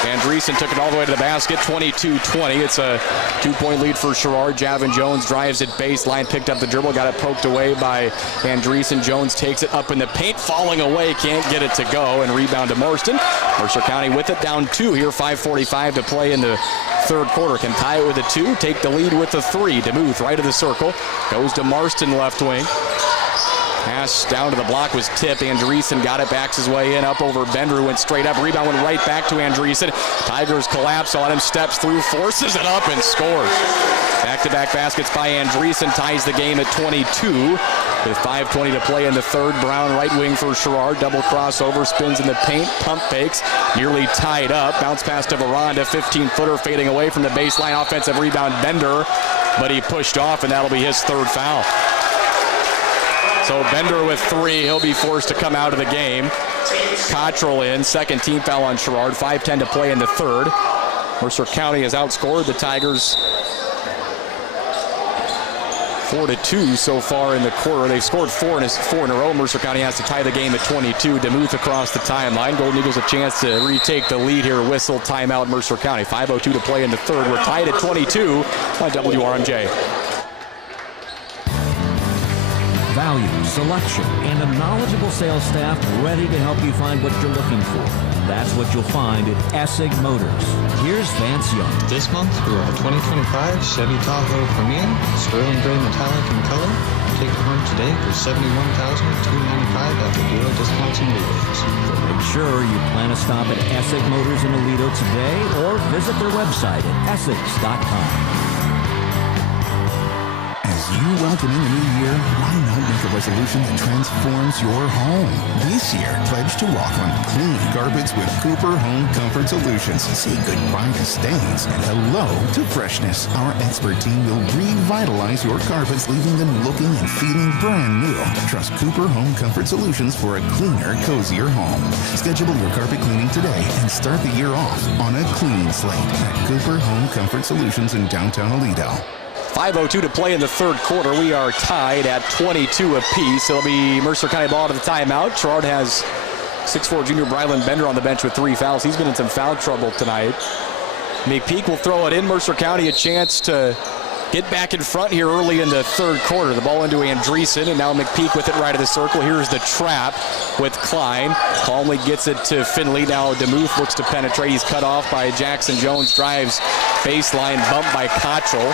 Andreessen took it all the way to the basket, 22-20. It's a 2-point lead for Sherrard. Javin Jones drives it baseline, picked up the dribble, got it poked away by Andreessen. Jones takes it up in the paint, falling away, can't get it to go, and rebound to Marston. Mercer County with it, down 2 here, 5:45 to play in the third quarter. Can tie it with a 2, take the lead with a 3. DeMuth right of the circle, goes to Marston left wing. Pass down to the block was tipped. Andreessen got it, backs his way in, up over Bender, went straight up. Rebound went right back to Andreessen. Tigers collapse on him, steps through, forces it up, and scores. Back-to-back baskets by Andreessen, ties the game at 22. With 5:20 to play in the third. Brown right wing for Sherrard. Double crossover, spins in the paint, pump fakes, nearly tied up. Bounce pass to Veranda, 15-footer fading away from the baseline. Offensive rebound, Bender, but he pushed off, and that'll be his third foul. So Bender with 3, he'll be forced to come out of the game. Cottrell in, second team foul on Sherrard. 5:10 to play in the third. Mercer County has outscored the Tigers 4-2 so far in the quarter. They've scored 4 in a row. Mercer County has to tie the game at 22. DeMuth across the timeline. Golden Eagles a chance to retake the lead here. Whistle, timeout, Mercer County. 5:02 to play in the third. We're tied at 22 on WRMJ. Value, selection, and a knowledgeable sales staff ready to help you find what you're looking for. That's what you'll find at Essig Motors. Here's Vance Young. This month, we have a 2025 Chevy Tahoe Premier, sterling gray metallic in color. Take it home today for $71,295 after dealer discounts and rebates. So make sure you plan a stop at Essig Motors in Aledo today or visit their website at Essigs.com. As you welcome in the new year, why not make a resolution that transforms your home? This year, pledge to walk on clean carpets with Cooper Home Comfort Solutions. Say goodbye to stains and hello to freshness. Our expert team will revitalize your carpets, leaving them looking and feeling brand new. Trust Cooper Home Comfort Solutions for a cleaner, cozier home. Schedule your carpet cleaning today and start the year off on a clean slate at Cooper Home Comfort Solutions in downtown Aledo. 5:02 to play in the third quarter. We are tied at 22 apiece. It'll be Mercer County ball to the timeout. Sherrard has 6'4" junior Brylan Bender on the bench with 3 fouls. He's been in some foul trouble tonight. McPeak will throw it in. Mercer County a chance to get back in front here early in the third quarter. The ball into Andreessen, and now McPeak with it right of the circle. Here's the trap with Klein. Calmly gets it to Finley. Now DeMuth looks to penetrate. He's cut off by Jackson Jones. Drives baseline, bumped by Cottrell.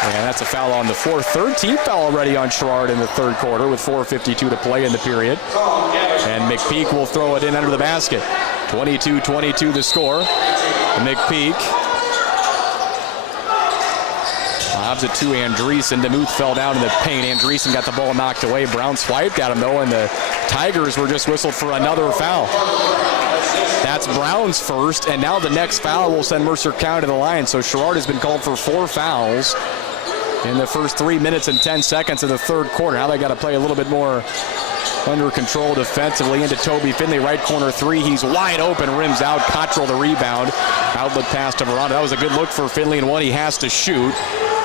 And that's a foul on the floor. Third team foul already on Sherrard in the third quarter with 4:52 to play in the period. And McPeak will throw it in under the basket. 22-22 the score. McPeak lobs it to Andreessen. DeMuth fell down in the paint. Andreessen got the ball knocked away. Brown swiped at him though, and the Tigers were just whistled for another foul. That's Brown's first, and now the next foul will send Mercer County to the line. So Sherrard has been called for 4 fouls in the first 3 minutes and 10 seconds of the third quarter. Now they got to play a little bit more under control defensively. Into Toby Finley, right corner 3. He's wide open, rims out. Cottrell the rebound. Outlet pass to Veranda. That was a good look for Finley, and one he has to shoot.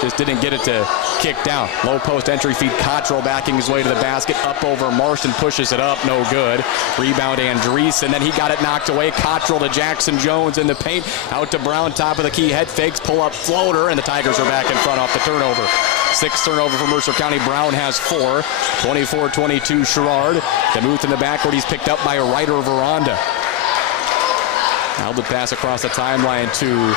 Just didn't get it to kick down. Low post entry feed. Cottrell backing his way to the basket. Up over Marston, pushes it up. No good. Rebound Andreessen. Then he got it knocked away. Cottrell to Jackson Jones in the paint. Out to Brown, top of the key. Head fakes, pull up floater, and the Tigers are back in front off the turnover. 6th turnover for Mercer County. Brown has 4. 24-22 Sherrard. DeMuth in the backcourt. He's picked up by a Ryder Veranda. Outlet pass across the timeline to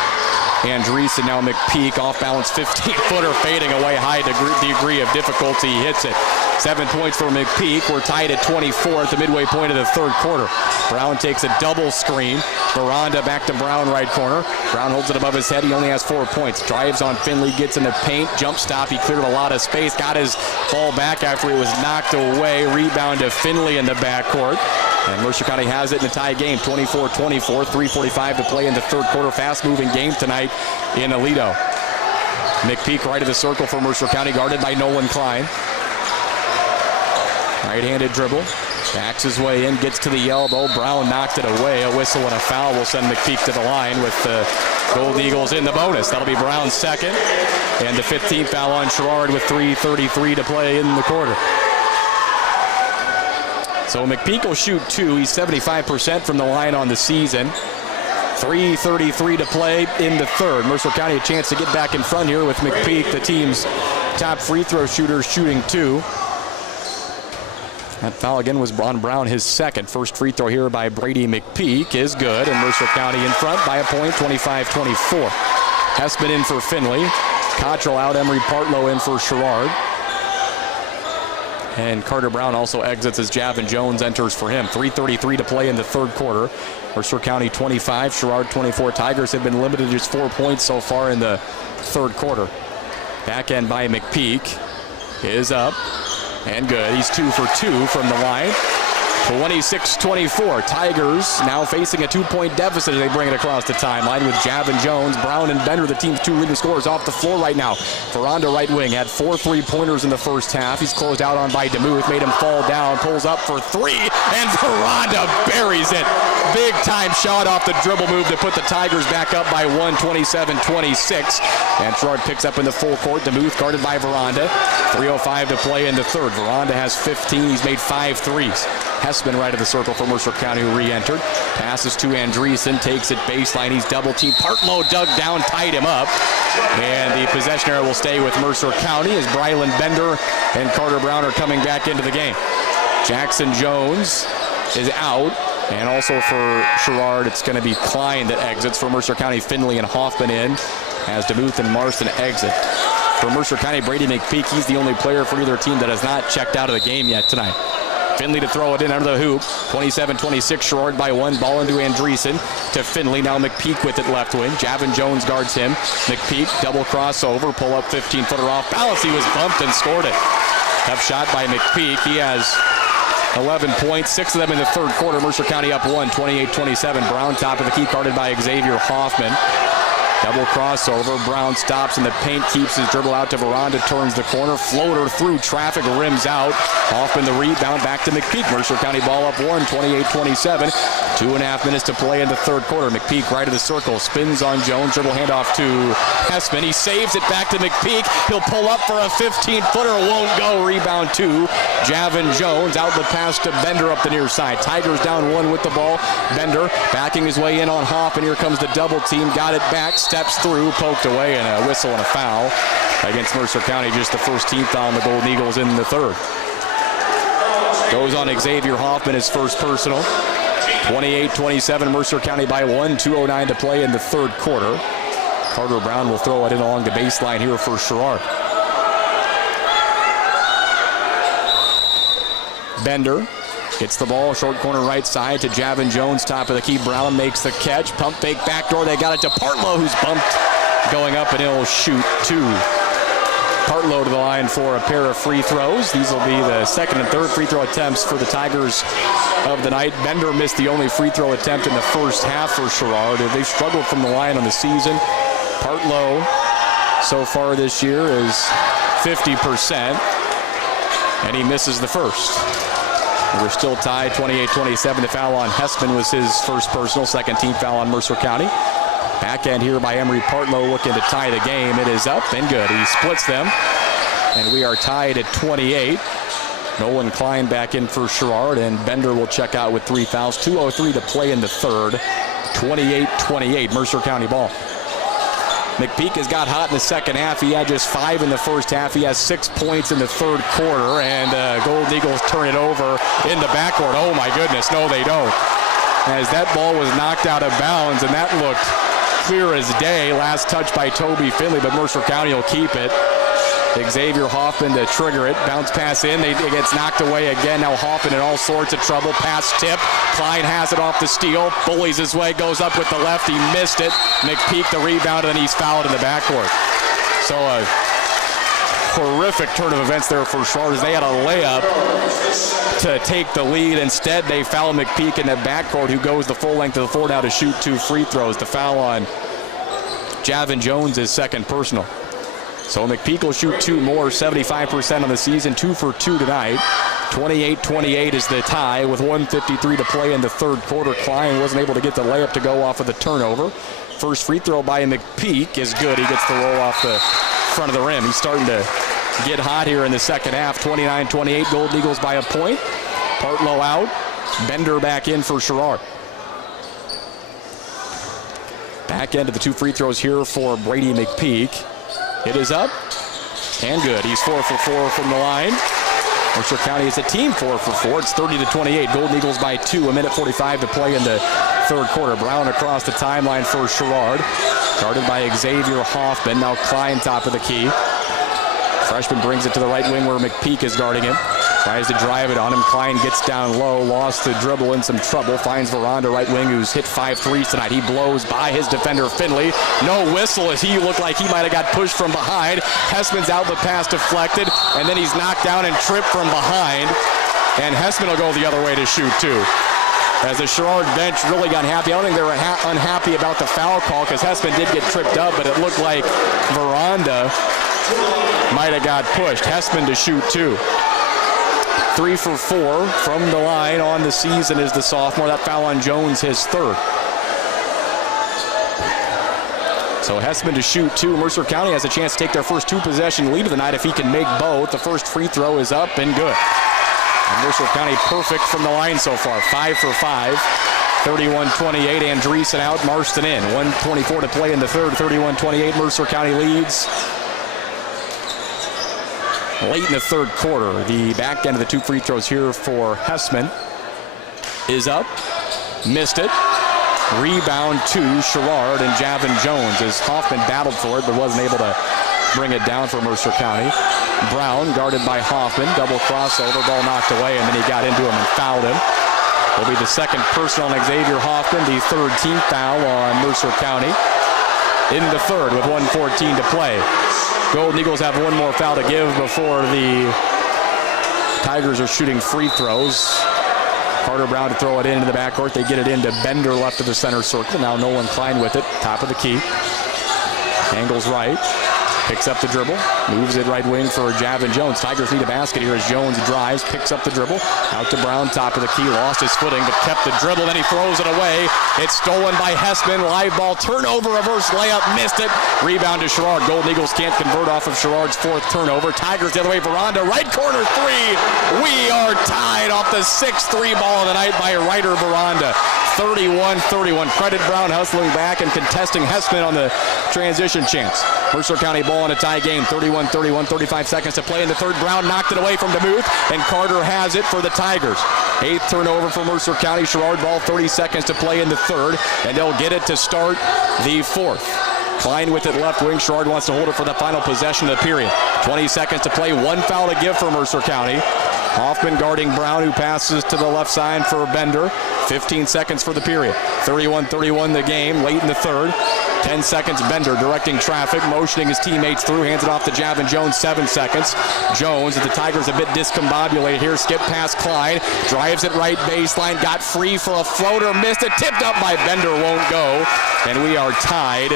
Andreessen. Now McPeak, off balance 15-footer fading away. High degree of difficulty. He hits it. 7 points for McPeak. We're tied at 24 at the midway point of the third quarter. Brown takes a double screen. Veranda back to Brown, right corner. Brown holds it above his head. He only has 4 points. Drives on Finley, gets in the paint. Jump stop. He cleared a lot of space. Got his ball back after it was knocked away. Rebound to Finley in the backcourt. And Mercer County has it in a tie game, 24-24, 3:45 to play in the third quarter. Fast-moving game tonight in Aledo. McPeak right of the circle for Mercer County, guarded by Nolan Klein. Right-handed dribble, backs his way in, gets to the elbow. Brown knocked it away. A whistle and a foul will send McPeak to the line with the Gold Eagles in the bonus. That'll be Brown's second, and the 15th foul on Sherrard with 3:33 to play in the quarter. So McPeak will shoot 2. He's 75% from the line on the season. 3:33 to play in the third. Mercer County a chance to get back in front here with McPeak, the team's top free throw shooter, shooting 2. That foul again was on Brown, his second. First free throw here by Brady McPeak is good, and Mercer County in front by a point, 25-24. Hessman in for Finley. Cottrell out, Emery Partlow in for Sherrard. And Carter Brown also exits as Javin Jones enters for him. 3:33 to play in the third quarter. Mercer County 25, Sherrard 24. Tigers have been limited to just 4 points so far in the third quarter. Back end by McPeak is up and good. He's 2 for 2 from the line. 26-24. Tigers now facing a 2-point deficit as they bring it across the timeline with Javin Jones, Brown, and Bender, the team's 2 leading scorers, off the floor right now. Veranda right wing had 4 3-pointers in the first half. He's closed out on by DeMuth, made him fall down, pulls up for 3, and Veranda buries it. Big time shot off the dribble move to put the Tigers back up by 1, 27-26. And Sherrard picks up in the full court. DeMuth guarded by Veranda. 3:05 to play in the third. Veranda has 15. He's made 5 threes. Hessman right of the circle for Mercer County, who re-entered. Passes to Andreessen, takes it baseline. He's double-teamed. Partlow dug down, tied him up. And the possession area will stay with Mercer County as Brylan Bender and Carter Brown are coming back into the game. Jackson Jones is out. And also for Sherrard, it's going to be Klein that exits. For Mercer County, Finley and Hoffman in as DeMuth and Marston exit. For Mercer County, Brady McPeak, he's the only player for either team that has not checked out of the game yet tonight. Finley to throw it in under the hoop. 27-26, Sherrard by 1. Ball into Andreessen to Finley. Now McPeak with it left wing. Javin Jones guards him. McPeak, double crossover, pull up 15-footer off balance. He was bumped and scored it. Tough shot by McPeak. He has 11 points, 6 of them in the third quarter. Mercer County up 1, 28-27. Brown top of the key, guarded by Xavier Hoffman. Double crossover. Brown stops in the paint, keeps his dribble out to Veranda, turns the corner. Floater through traffic, rims out. Hoffman the rebound, back to McPeak. Mercer County ball up 1, 28-27. 2.5 minutes to play in the third quarter. McPeak right of the circle, spins on Jones, dribble handoff to Hessman. He saves it back to McPeak. He'll pull up for a 15-footer, won't go. Rebound to Javin Jones. Outlet pass to Bender up the near side. Tigers down 1 with the ball. Bender backing his way in on Hoffman. Here comes the double team. Got it back, steps through, poked away, and a whistle and a foul against Mercer County. Just the first team foul on the Golden Eagles in the third. Goes on Xavier Hoffman, his first personal. 28-27, Mercer County by 1, 2:09 to play in the third quarter. Carter Brown will throw it in along the baseline here for Sherrard. Bender gets the ball, short corner right side to Javin Jones, top of the key. Brown makes the catch, pump fake backdoor. They got it to Partlow, who's bumped going up, and he'll shoot 2. Partlow to the line for a pair of free throws. These will be the second and third free throw attempts for the Tigers of the night. Bender missed the only free throw attempt in the first half for Sherrard. They've struggled from the line on the season. Partlow so far this year is 50%, and he misses the first. We're still tied, 28-27. The foul on Hessman was his first personal, second team foul on Mercer County. Back end here by Emery Partlow, looking to tie the game. It is up and good. He splits them, and we are tied at 28. Nolan Klein back in for Sherrard, and Bender will check out with 3 fouls. 2:03 to play in the third. 28-28, Mercer County ball. McPeak has got hot in the second half. He had just 5 in the first half. He has 6 points in the third quarter, and Golden Eagles turn it over in the backcourt. Oh my goodness, no they don't. As that ball was knocked out of bounds, and that looked clear as day. Last touch by Toby Finley, but Mercer County will keep it. Xavier Hoffman to trigger it. Bounce pass in. It gets knocked away again. Now Hoffman in all sorts of trouble. Pass tip. Klein has it off the steal. Bullies his way. Goes up with the left. He missed it. McPeak the rebound, and then he's fouled in the backcourt. So a horrific turn of events there for Sherrard as they had a layup to take the lead. Instead, they foul McPeak in the backcourt, who goes the full length of the floor now to shoot 2 free throws. The foul on Javin Jones is second personal. So McPeak will shoot 2 more, 75% on the season, 2 for 2 tonight. 28-28 is the tie with 1:53 to play in the third quarter. Klein wasn't able to get the layup to go off of the turnover. First free throw by McPeak is good. He gets the roll off the front of the rim. He's starting to get hot here in the second half. 29-28, Golden Eagles by a point. Partlow out. Bender back in for Sherrard. Back end of the 2 free throws here for Brady McPeak. It is up and good. He's 4 for 4 from the line. Mercer County is a team 4 for 4. It's 30-28. Golden Eagles by 2. 1:45 to play in the third quarter. Brown across the timeline for Sherrard. Guarded by Xavier Hoffman. Now Klein top of the key. Freshman brings it to the right wing where McPeak is guarding him. Tries to drive it on him. Klein gets down low. Lost the dribble, in some trouble. Finds Veranda, right wing, who's hit 5 threes tonight. He blows by his defender, Finley. No whistle as he looked like he might have got pushed from behind. Hessman's out, the pass deflected. And then he's knocked down and tripped from behind. And Hessman will go the other way to shoot, too. As the Sherrard bench really got happy. I don't think they were unhappy about the foul call because Hessman did get tripped up, but it looked like Veranda might have got pushed. Hessman to shoot, too. 3 for 4 from the line on the season is the sophomore. That foul on Jones, his third. So Hessman to shoot 2. Mercer County has a chance to take their first 2-possession lead of the night if he can make both. The first free throw is up and good. And Mercer County perfect from the line so far. 5 for 5. 31-28. Andreessen out, Marston in. 1:24 to play in the third. 31-28. Mercer County leads. Late in the third quarter, the back end of the 2 free throws here for Hessman is up. Missed it. Rebound to Sherrard and Javin Jones as Hoffman battled for it but wasn't able to bring it down for Mercer County. Brown guarded by Hoffman. Double crossover, ball knocked away, and then he got into him and fouled him. Will be the second personal on Xavier Hoffman, the third team foul on Mercer County. In the third with 1:14 to play. Golden Eagles have one more foul to give before the Tigers are shooting free throws. Carter Brown to throw it into the backcourt. They get it into Bender left of the center circle. Now Nolan Klein with it, top of the key. Angles right. Picks up the dribble. Moves it right wing for Javin Jones. Tigers need a basket here as Jones drives. Picks up the dribble. Out to Brown, top of the key. Lost his footing, but kept the dribble. Then he throws it away. It's stolen by Hessman. Live ball. Turnover. Reverse layup. Missed it. Rebound to Sherrard. Golden Eagles can't convert off of Sherrard's fourth turnover. Tigers the other way. Veranda. Right corner 3. We are tied off the 6th 3-ball of the night by Ryder Veranda. 31-31. Credit Brown hustling back and contesting Hessman on the transition chance. Mercer County ball in a tie game. 31-31. 35 seconds to play in the third. Brown knocked it away from DeMuth, and Carter has it for the Tigers. 8th turnover for Mercer County. Sherrard ball, 30 seconds to play in the third, and they'll get it to start the fourth. Klein with it left wing. Sherrard wants to hold it for the final possession of the period. 20 seconds to play. 1 foul to give for Mercer County. Hoffman guarding Brown, who passes to the left side for Bender. 15 seconds for the period. 31-31 the game, late in the third. 10 seconds, Bender directing traffic, motioning his teammates through, hands it off to Javin Jones, 7 seconds. Jones, as the Tigers a bit discombobulated here, skip past Klein, drives it right baseline, got free for a floater, missed it, tipped up by Bender, won't go. And we are tied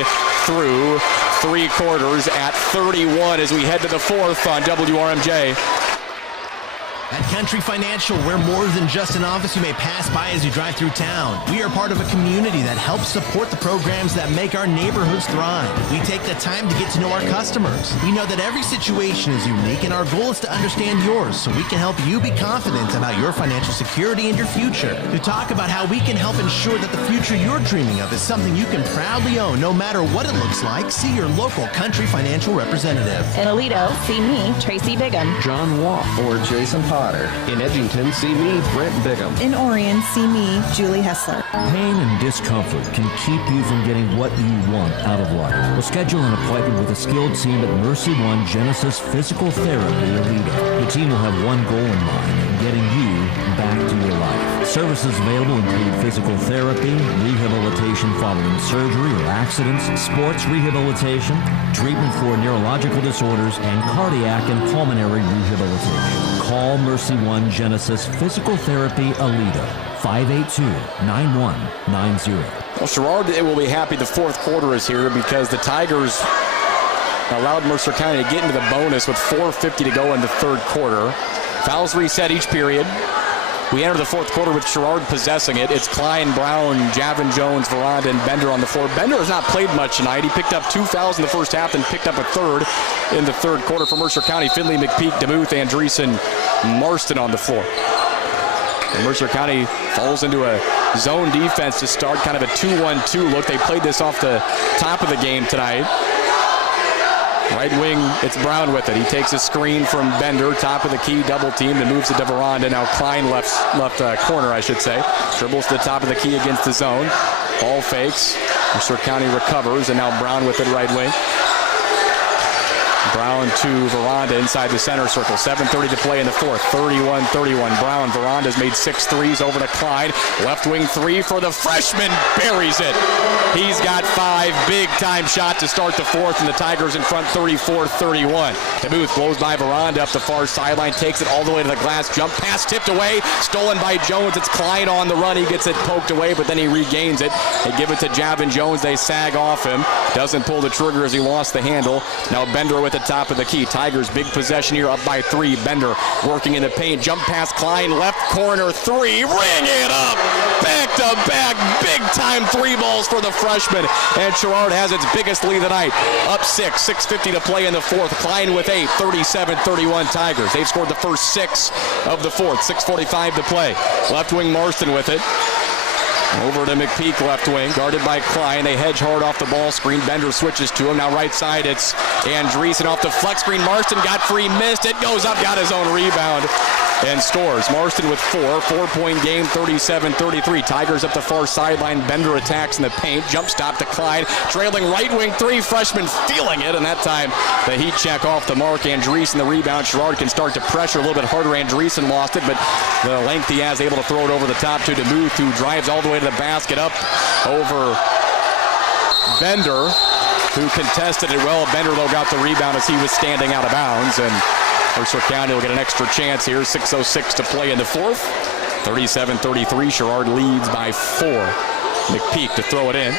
through 3 quarters at 31 as we head to the fourth on WRMJ. At Country Financial, we're more than just an office you may pass by as you drive through town. We are part of a community that helps support the programs that make our neighborhoods thrive. We take the time to get to know our customers. We know that every situation is unique, and our goal is to understand yours so we can help you be confident about your financial security and your future. To talk about how we can help ensure that the future you're dreaming of is something you can proudly own no matter what it looks like, see your local Country Financial representative. In Aledo, see me, Tracy Bigham. John Waugh or Jason Potter. In Edgington, see me, Brent Bigham. In Orion, see me, Julie Hessler. Pain and discomfort can keep you from getting what you want out of life. Well, schedule an appointment with a skilled team at Mercy One Genesis Physical Therapy Aledo. The team will have one goal in mind, getting you back to your life. Services available include physical therapy, rehabilitation following surgery or accidents, sports rehabilitation, treatment for neurological disorders, and cardiac and pulmonary rehabilitation. Call Mercy One Genesis Physical Therapy Aledo, 582-9190. Well, Sherrard will be happy the fourth quarter is here because the Tigers allowed Mercer County to get into the bonus with 4:50 to go in the third quarter. Fouls reset each period. We enter the fourth quarter with Sherrard possessing it. It's Klein, Brown, Javin Jones, Veranda, and Bender on the floor. Bender has not played much tonight. He picked up 2 fouls in the first half and picked up a third in the third quarter for Mercer County. Finley, McPeak, DeMuth, Andreessen, Marston on the floor. And Mercer County falls into a zone defense to start, kind of a 2-1-2 look. They played this off the top of the game tonight. Right wing, it's Brown with it. He takes a screen from Bender, top of the key, double team, and moves it to Veranda. Now Klein left corner, I should say. Dribbles to the top of the key against the zone. Ball fakes. Mercer County recovers, and now Brown with it right wing. Brown to Veranda inside the center circle. 7:30 to play in the fourth. 31-31. Brown, Veranda's made 6 threes over to Klein. Left wing three for the freshman. Buries it. He's got 5. Big-time shot to start the fourth, and the Tigers in front 34-31. DeMuth blows by Veranda up the far sideline. Takes it all the way to the glass. Jump pass tipped away. Stolen by Jones. It's Klein on the run. He gets it poked away, but then he regains it. They give it to Javin Jones. They sag off him. Doesn't pull the trigger as he lost the handle. Now Bender with the top of the key. Tigers big possession here, up by 3. Bender working in the paint. Jump pass Klein, left corner 3. Ring it up! Back to back, big time 3 balls for the freshman. And Sherrard has its biggest lead tonight. Up 6, 6:50 to play in the fourth. Klein with 8, 37-31 Tigers. They've scored the first 6 of the fourth. 6:45 to play. Left wing Marston with it. Over to McPeak, left wing, guarded by Klein. They hedge hard off the ball screen. Bender switches to him. Now right side, it's Andreessen off the flex screen. Marston got free, missed it, goes up, got his own rebound, and scores. Marston with 4. 4-point game, 37-33. Tigers up the far sideline. Bender attacks in the paint. Jump stop to Klein. Trailing right wing 3. Freshman feeling it, and that time the heat check off the mark. Andreessen the rebound. Sherrard can start to pressure a little bit harder. Andreessen lost it, but the length he has, able to throw it over the top to DeMuth, who drives all the way to the basket, up over Bender, who contested it well. Bender, though, got the rebound as he was standing out of bounds, and Mercer County will get an extra chance here. 6:06 to play in the fourth. 37-33. Sherrard leads by 4. McPeak to throw it in.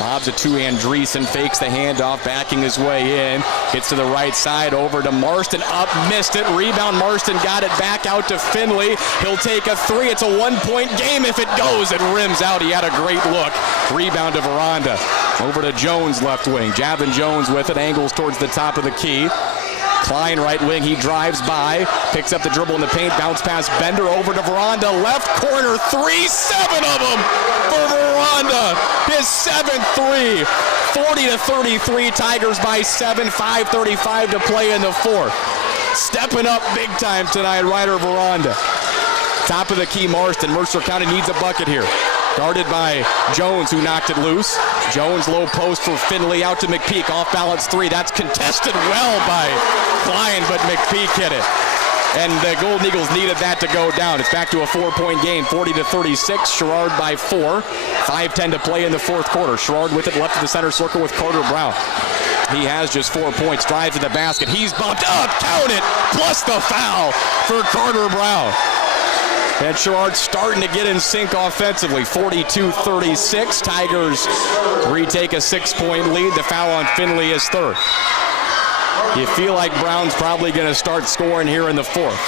Lobs it to Andreessen, fakes the handoff, backing his way in. Gets to the right side, over to Marston, up, missed it. Rebound, Marston got it back out to Finley. He'll take a 3. It's a 1-point game if it goes. It rims out. He had a great look. Rebound to Veranda. Over to Jones, left wing. Javin Jones with it, angles towards the top of the key. Klein right wing, he drives by, picks up the dribble in the paint, bounce pass Bender over to Veranda, left corner 3, 7 of them for Veranda. His 7th 3, 40-33, Tigers by 7, 5:35 to play in the fourth. Stepping up big time tonight, Ryder Veranda. Top of the key, Marston. Mercer County needs a bucket here. Guarded by Jones, who knocked it loose. Jones low post for Finley, out to McPeak, off balance 3. That's contested well by Klein, but McPeak hit it. And the Golden Eagles needed that to go down. It's back to a 4-point game, 40-36. Sherrard by 4. 5:10 to play in the fourth quarter. Sherrard with it left of the center circle with Carter Brown. He has just 4 points, drives to the basket. He's bumped up, count it, plus the foul for Carter Brown. And Sherrard starting to get in sync offensively. 42-36. Tigers retake a 6-point lead. The foul on Finley is 3rd. You feel like Brown's probably going to start scoring here in the fourth.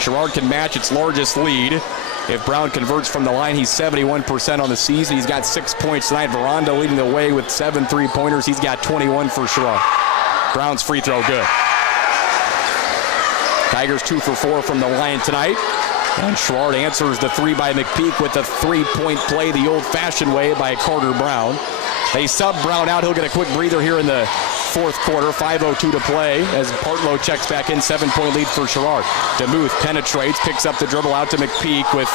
Sherrard can match its largest lead. If Brown converts from the line, he's 71% on the season. He's got 6 points tonight. Veranda leading the way with 7 3-pointers. He's got 21 for Sherrard. Brown's free throw good. Tigers 2 for 4 from the line tonight. And Sherrard answers the 3 by McPeak with a 3-point play the old-fashioned way by Carter Brown. They sub Brown out. He'll get a quick breather here in the fourth quarter. 5:02 to play as Partlow checks back in. 7-point lead for Sherrard. DeMuth penetrates, picks up the dribble out to McPeak with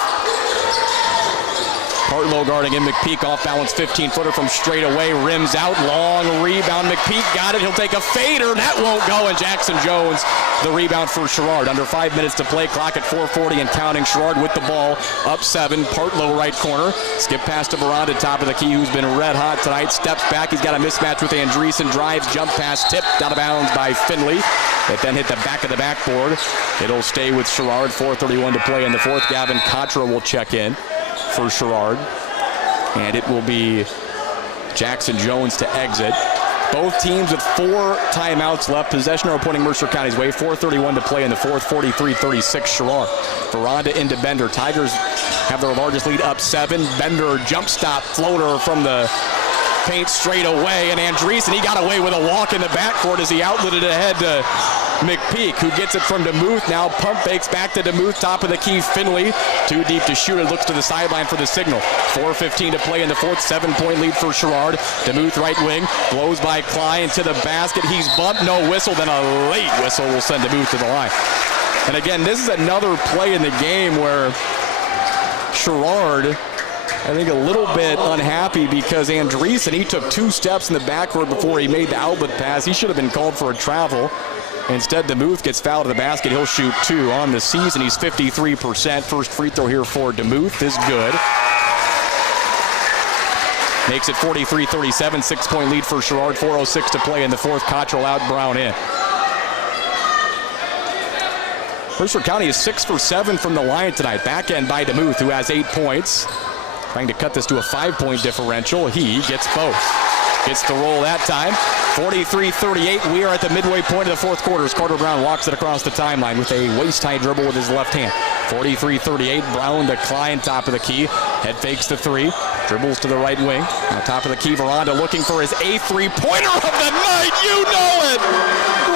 Partlow guarding him. McPeak off balance 15-footer from straight away. Rims out. Long rebound. McPeak got it. He'll take a fader. That won't go. And Jackson Jones, the rebound for Sherrard. Under 5 minutes to play. Clock at 4:40 and counting. Sherrard with the ball. Up 7. Partlow right corner. Skip pass to Veranda, top of the key, who's been red hot tonight. Steps back. He's got a mismatch with Andreessen. Drives. Jump pass. Tipped out of bounds by Finley. It then hit the back of the backboard. It'll stay with Sherrard. 4:31 to play in the fourth. Gavin Contra will check in for Sherrard. And it will be Jackson Jones to exit. Both teams with 4 timeouts left. Possession are pointing Mercer County's way. 4:31 to play in the fourth. 43-36 Sherrard. Veranda into Bender. Tigers have their largest lead, up 7. Bender jump stop floater from the paint straight away. And Andreessen, he got away with a walk in the backcourt as he outletted it ahead to McPeak, who gets it from DeMuth. Now pump fakes back to DeMuth, top of the key. Finley, too deep to shoot. It looks to the sideline for the signal. 4:15 to play in the fourth. 7-point lead for Sherrard. DeMuth right wing, blows by Klein to the basket. He's bumped, no whistle. Then a late whistle will send DeMuth to the line. And again, this is another play in the game where Sherrard, I think, a little bit unhappy because Andreessen, he took 2 steps in the backcourt before he made the outlet pass. He should have been called for a travel. Instead, DeMuth gets fouled at the basket. He'll shoot 2 on the season. He's 53%. First free throw here for DeMuth is good. Makes it 43-37. 6-point lead for Sherrard. 4:06 to play in the fourth. Cottrell out, Brown in. Mercer County is 6 for 7 from the line tonight. Back end by DeMuth, who has 8 points. Trying to cut this to a 5-point differential. He gets both. Gets the roll that time. 43-38. We are at the midway point of the fourth quarter as Carter Brown walks it across the timeline with a waist-high dribble with his left hand. 43-38. Brown to Klein, top of the key. Head fakes the 3. Dribbles to the right wing. On top of the key, Veranda looking for his 8th three-pointer of the night. You know it!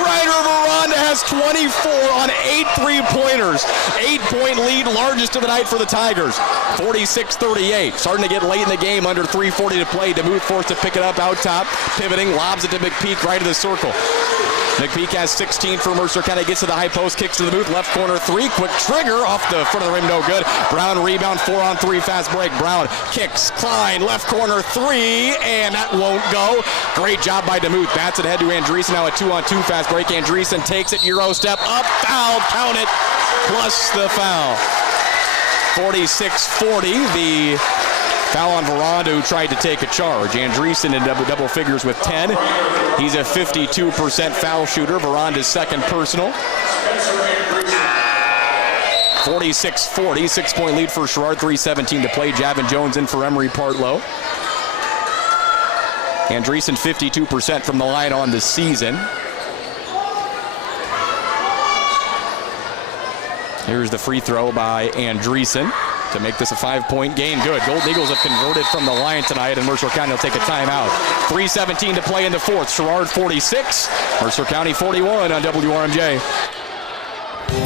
Ryder Veranda has 24 on 8 3-pointers. 8-point lead, largest of the night for the Tigers. 46-38. Starting to get late in the game, under 3:40 to play. DeMuth forced to pick it up out top. Pivoting, lobs it to McPeak right of the circle. McPeak has 16 for Mercer County. Gets to the high post, kicks to the booth. Left corner 3. Quick trigger off the front of the rim, no good. Brown rebound, 4-on-3 fast break. Brown kicks, Klein, left corner 3, and that won't go. Great job by DeMuth. Bats it ahead to Andreessen. Now a 2-on-2 fast break. Andreessen takes it, Euro step up, foul, count it, plus the foul. 46-40. The foul on Veranda, who tried to take a charge. Andreessen in double figures with 10. He's a 52% foul shooter. Veranda's second personal. 46-40. 6-point lead for Sherrard. 3:17 to play. Javin Jones in for Emery Partlow. Andreessen 52% from the line on the season. Here's the free throw by Andreessen to make this a 5-point game. Good. Golden Eagles have converted from the line tonight, and Mercer County will take a timeout. 3:17 to play in the fourth. Sherrard 46, Mercer County 41 on WRMJ.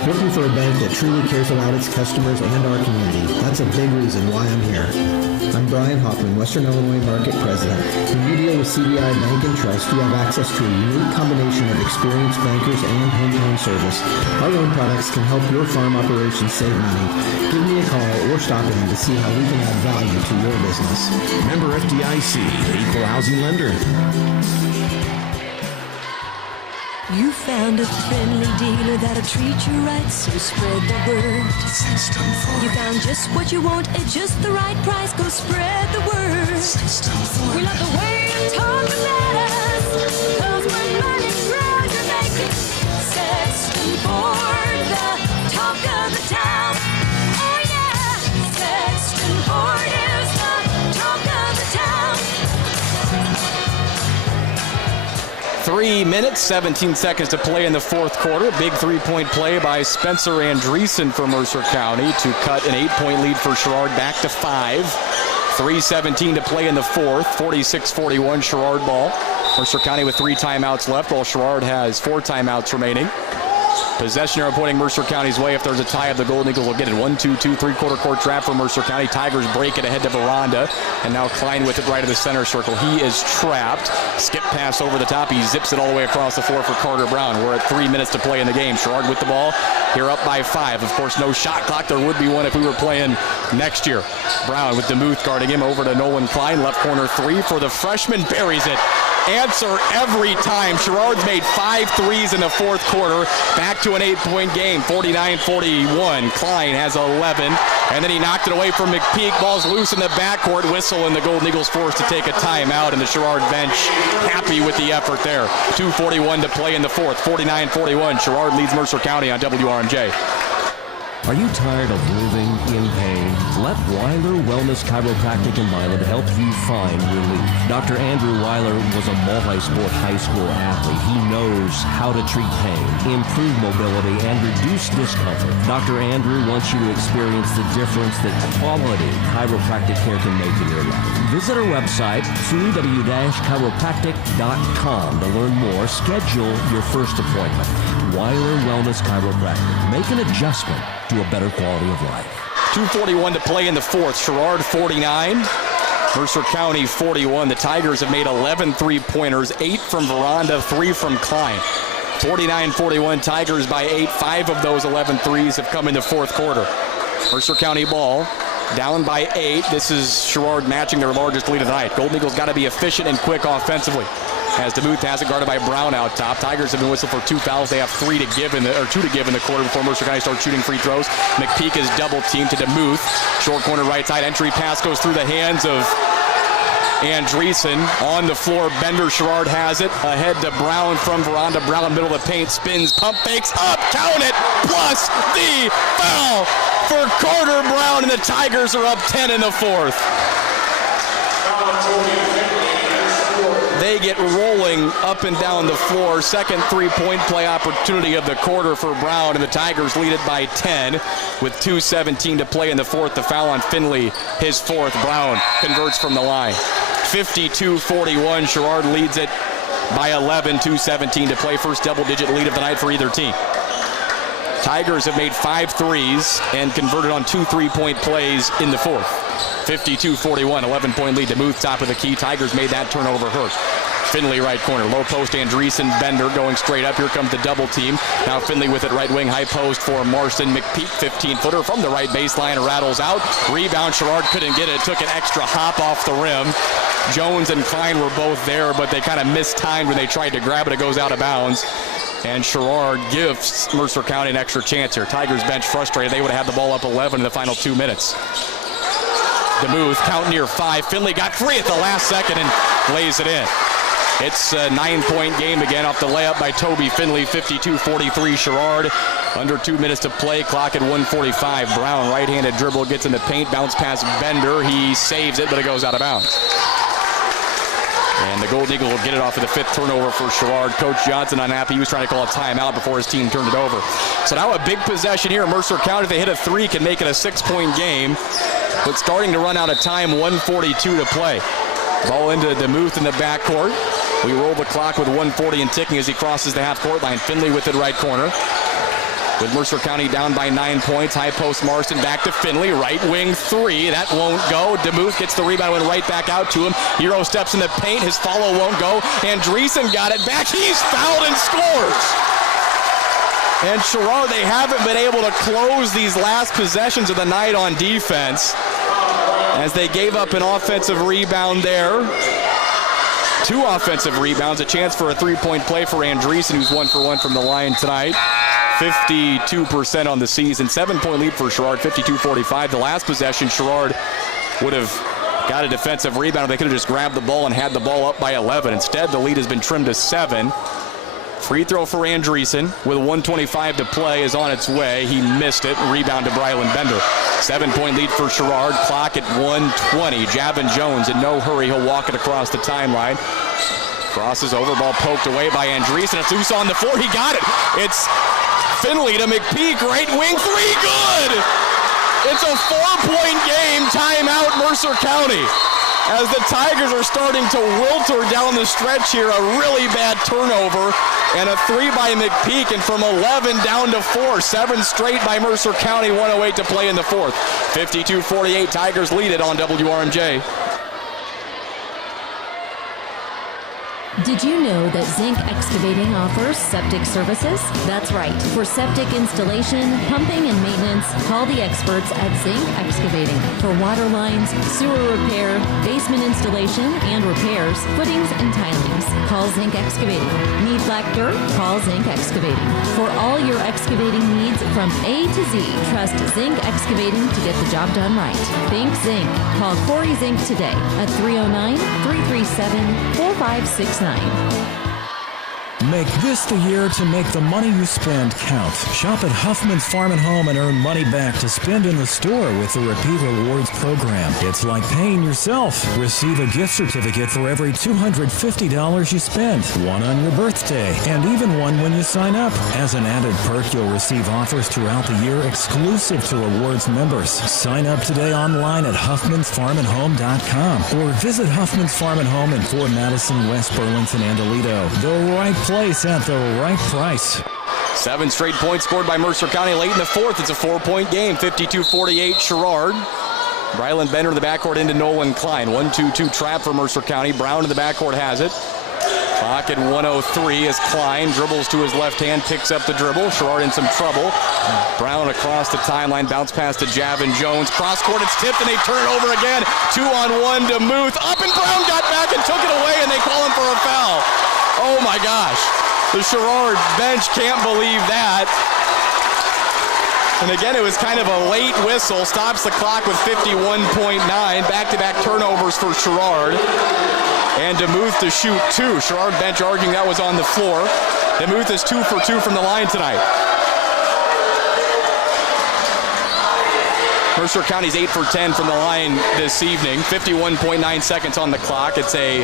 Looking for a bank that truly cares about its customers and our community. That's a big reason why I'm here. I'm Brian Hoffman, Western Illinois Market President. When you deal with CBI Bank and Trust, you have access to a unique combination of experienced bankers and hometown service. Our loan products can help your farm operations save money. Give me a call or stop in to see how we can add value to your business. Member FDIC, equal housing lender. You found a friendly dealer that'll treat you right, so spread the word. You found just what you want at just the right price, go spread the word. We love the way you talk about us, 'cause we're money proud to make it. Sexton Ford, the talk of the town. Oh yeah, Sexton Ford is the talk of the town. 3 minutes, 17 seconds to play in the fourth quarter. Big 3-point play by Spencer Andreessen for Mercer County to cut an 8-point lead for Sherrard back to 5. 3:17 to play in the fourth. 46-41 Sherrard ball. Mercer County with 3 timeouts left, while Sherrard has 4 timeouts remaining. Possession arrow pointing Mercer County's way. If there's a tie, the Golden Eagles will get it. 1-2-2, 3-quarter court trap for Mercer County. Tigers break it ahead to Veranda. And now Klein with it right of the center circle. He is trapped. Skip pass over the top. He zips it all the way across the floor for Carter Brown. We're at 3 minutes to play in the game. Sherrard with the ball. Here up by 5. Of course, no shot clock. There would be one if we were playing next year. Brown with DeMuth guarding him over to Nolan Klein. Left corner 3 for the freshman. Buries it. Answer every time. Sherrard's made 5 threes in the fourth quarter. Back to an 8-point game, 49-41. Klein has 11, and then he knocked it away from McPeak. Ball's loose in the backcourt. Whistle, and the Golden Eagles forced to take a timeout, and the Sherrard bench happy with the effort there. 2:41 to play in the fourth, 49-41. Sherrard leads Mercer County on WRMJ. Are you tired of living in pain, Let Weiler Wellness Chiropractic in Milan help you find relief. Dr. Andrew Weiler was a multi-sport high school athlete. He knows how to treat pain, improve mobility, and reduce discomfort. Dr. Andrew wants you to experience the difference that quality chiropractic care can make in your life. Visit our website, www.chiropractic.com, to learn more. Schedule your first appointment. Weiler Wellness Chiropractic. Make an adjustment to a better quality of life. 2:41 to play in the fourth. Sherrard 49, Mercer County 41. The Tigers have made 11 three-pointers, 8 from Veranda, 3 from Klein. 49-41, Tigers by 8. 5 of those 11 threes have come in the fourth quarter. Mercer County ball down by 8. This is Sherrard matching their largest lead of the night. Golden Eagles got to be efficient and quick offensively, as DeMuth has it guarded by Brown out top. Tigers have been whistled for 2 fouls. They have 2 to give in the quarter before Mercer County starts shooting free throws. McPeak is double teamed to DeMuth. Short corner right side entry pass goes through the hands of Andreessen. On the floor, Bender. Sherrard has it ahead to Brown from Veranda. Brown middle of the paint, spins, pump fakes, up, count it, plus the foul for Carter Brown, and the Tigers are up 10 in the fourth. They get rolling up and down the floor. Second three-point play opportunity of the quarter for Brown, and the Tigers lead it by 10 with 2:17 to play in the fourth. The foul on Finley, his fourth. Brown converts from the line. 52-41, Sherrard leads it by 11, 2:17 to play. First double-digit lead of the night for either team. Tigers have made 5 threes and converted on 2 3-point plays in the fourth. 52-41, 11-point lead. DeMuth top of the key. Tigers made that turnover hurt. Finley right corner. Low post, Andreessen, Bender going straight up. Here comes the double team. Now Finley with it right wing. High post for Marston. McPeak, 15-footer from the right baseline. Rattles out. Rebound. Sherrard couldn't get it. Took an extra hop off the rim. Jones and Klein were both there, but they kind of mistimed when they tried to grab it. It goes out of bounds. And Sherrard gives Mercer County an extra chance here. Tigers bench frustrated. They would have had the ball up 11 in the final 2 minutes. DeMuth, count near 5. Finley got free at the last second and lays it in. It's a 9-point game again off the layup by Toby Finley. 52-43 Sherrard. Under 2 minutes to play. Clock at 1:45. Brown, right-handed dribble, gets in the paint. Bounce past Bender. He saves it, but it goes out of bounds. And the Golden Eagle will get it off of the 5th turnover for Sherrard. Coach Johnson unhappy. He was trying to call a timeout before his team turned it over. So now a big possession here. Mercer County, if they hit a 3, can make it a 6-point game. But starting to run out of time, 1:42 to play. Ball into DeMuth in the backcourt. We roll the clock with 1:40 and ticking as he crosses the half-court line. Finley with it right corner. With Mercer County down by 9 points. High post Marston back to Finley. Right wing 3. That won't go. DeMuth gets the rebound, went right back out to him. Hero steps in the paint. His follow won't go. Andreessen got it back. He's fouled and scores. And Sherrard, they haven't been able to close these last possessions of the night on defense, as they gave up an offensive rebound there. 2 offensive rebounds. A chance for a 3-point play for Andreessen, who's 1 for 1 from the line tonight. 52% on the season. 7-point lead for Sherrard, 52-45. The last possession, Sherrard would have got a defensive rebound. They could have just grabbed the ball and had the ball up by 11. Instead, the lead has been trimmed to 7. Free throw for Andreessen with 1:25 to play is on its way. He missed it. Rebound to Brylan Bender. 7-point lead for Sherrard. Clock at 1:20. Javin Jones in no hurry. He'll walk it across the timeline. Crosses over. Ball poked away by Andreessen. It's Usa on the floor. He got it. It's Finley to McPeak. Right wing 3. Good. It's a 4-point game. Timeout Mercer County. As the Tigers are starting to wilter down the stretch here, a really bad turnover and a 3 by McPeak, and from 11 down to 4. 7 straight by Mercer County, 1:08 to play in the fourth. 52-48, Tigers lead it on WRMJ. Did you know that Zinc Excavating offers septic services? That's right. For septic installation, pumping, and maintenance, call the experts at Zinc Excavating. For water lines, sewer repair, basement installation and repairs, footings, and tilings, call Zinc Excavating. Need black dirt? Call Zinc Excavating. For all your excavating needs from A to Z, trust Zinc Excavating to get the job done right. Think Zinc. Call Corey Zinc today at 309-337-4569. Make this the year to make the money you spend count. Shop at Huffman's Farm and Home and earn money back to spend in the store with the Repeat Rewards program. It's like paying yourself. Receive a gift certificate for every $250 you spend. One on your birthday, and even one when you sign up. As an added perk, you'll receive offers throughout the year exclusive to rewards members. Sign up today online at huffmansfarmandhome.com or visit Huffman's Farm and Home in Fort Madison, West Burlington, and Aledo. The right place at the right price. 7 straight points scored by Mercer County late in the fourth. It's a 4-point game, 52-48 Sherrard. Brylan Bender in the backcourt into Nolan Klein. 1-2-2 trap for Mercer County. Brown in the backcourt has it. Clock at 1:03 as Klein dribbles to his left hand, picks up the dribble. Sherrard in some trouble. Brown across the timeline, bounce pass to Javin Jones. Cross court, it's tipped, and they turn it over again. 2-on-1 to Muth. Up, and Brown got back and took it away, and they call him for a foul. Oh my gosh. The Sherrard bench can't believe that. And again, it was kind of a late whistle. Stops the clock with 51.9. Back-to-back turnovers for Sherrard. And DeMuth to shoot 2. Sherrard bench arguing that was on the floor. DeMuth is 2 for 2 from the line tonight. Mercer County's 8 for 10 from the line this evening. 51.9 seconds on the clock. It's a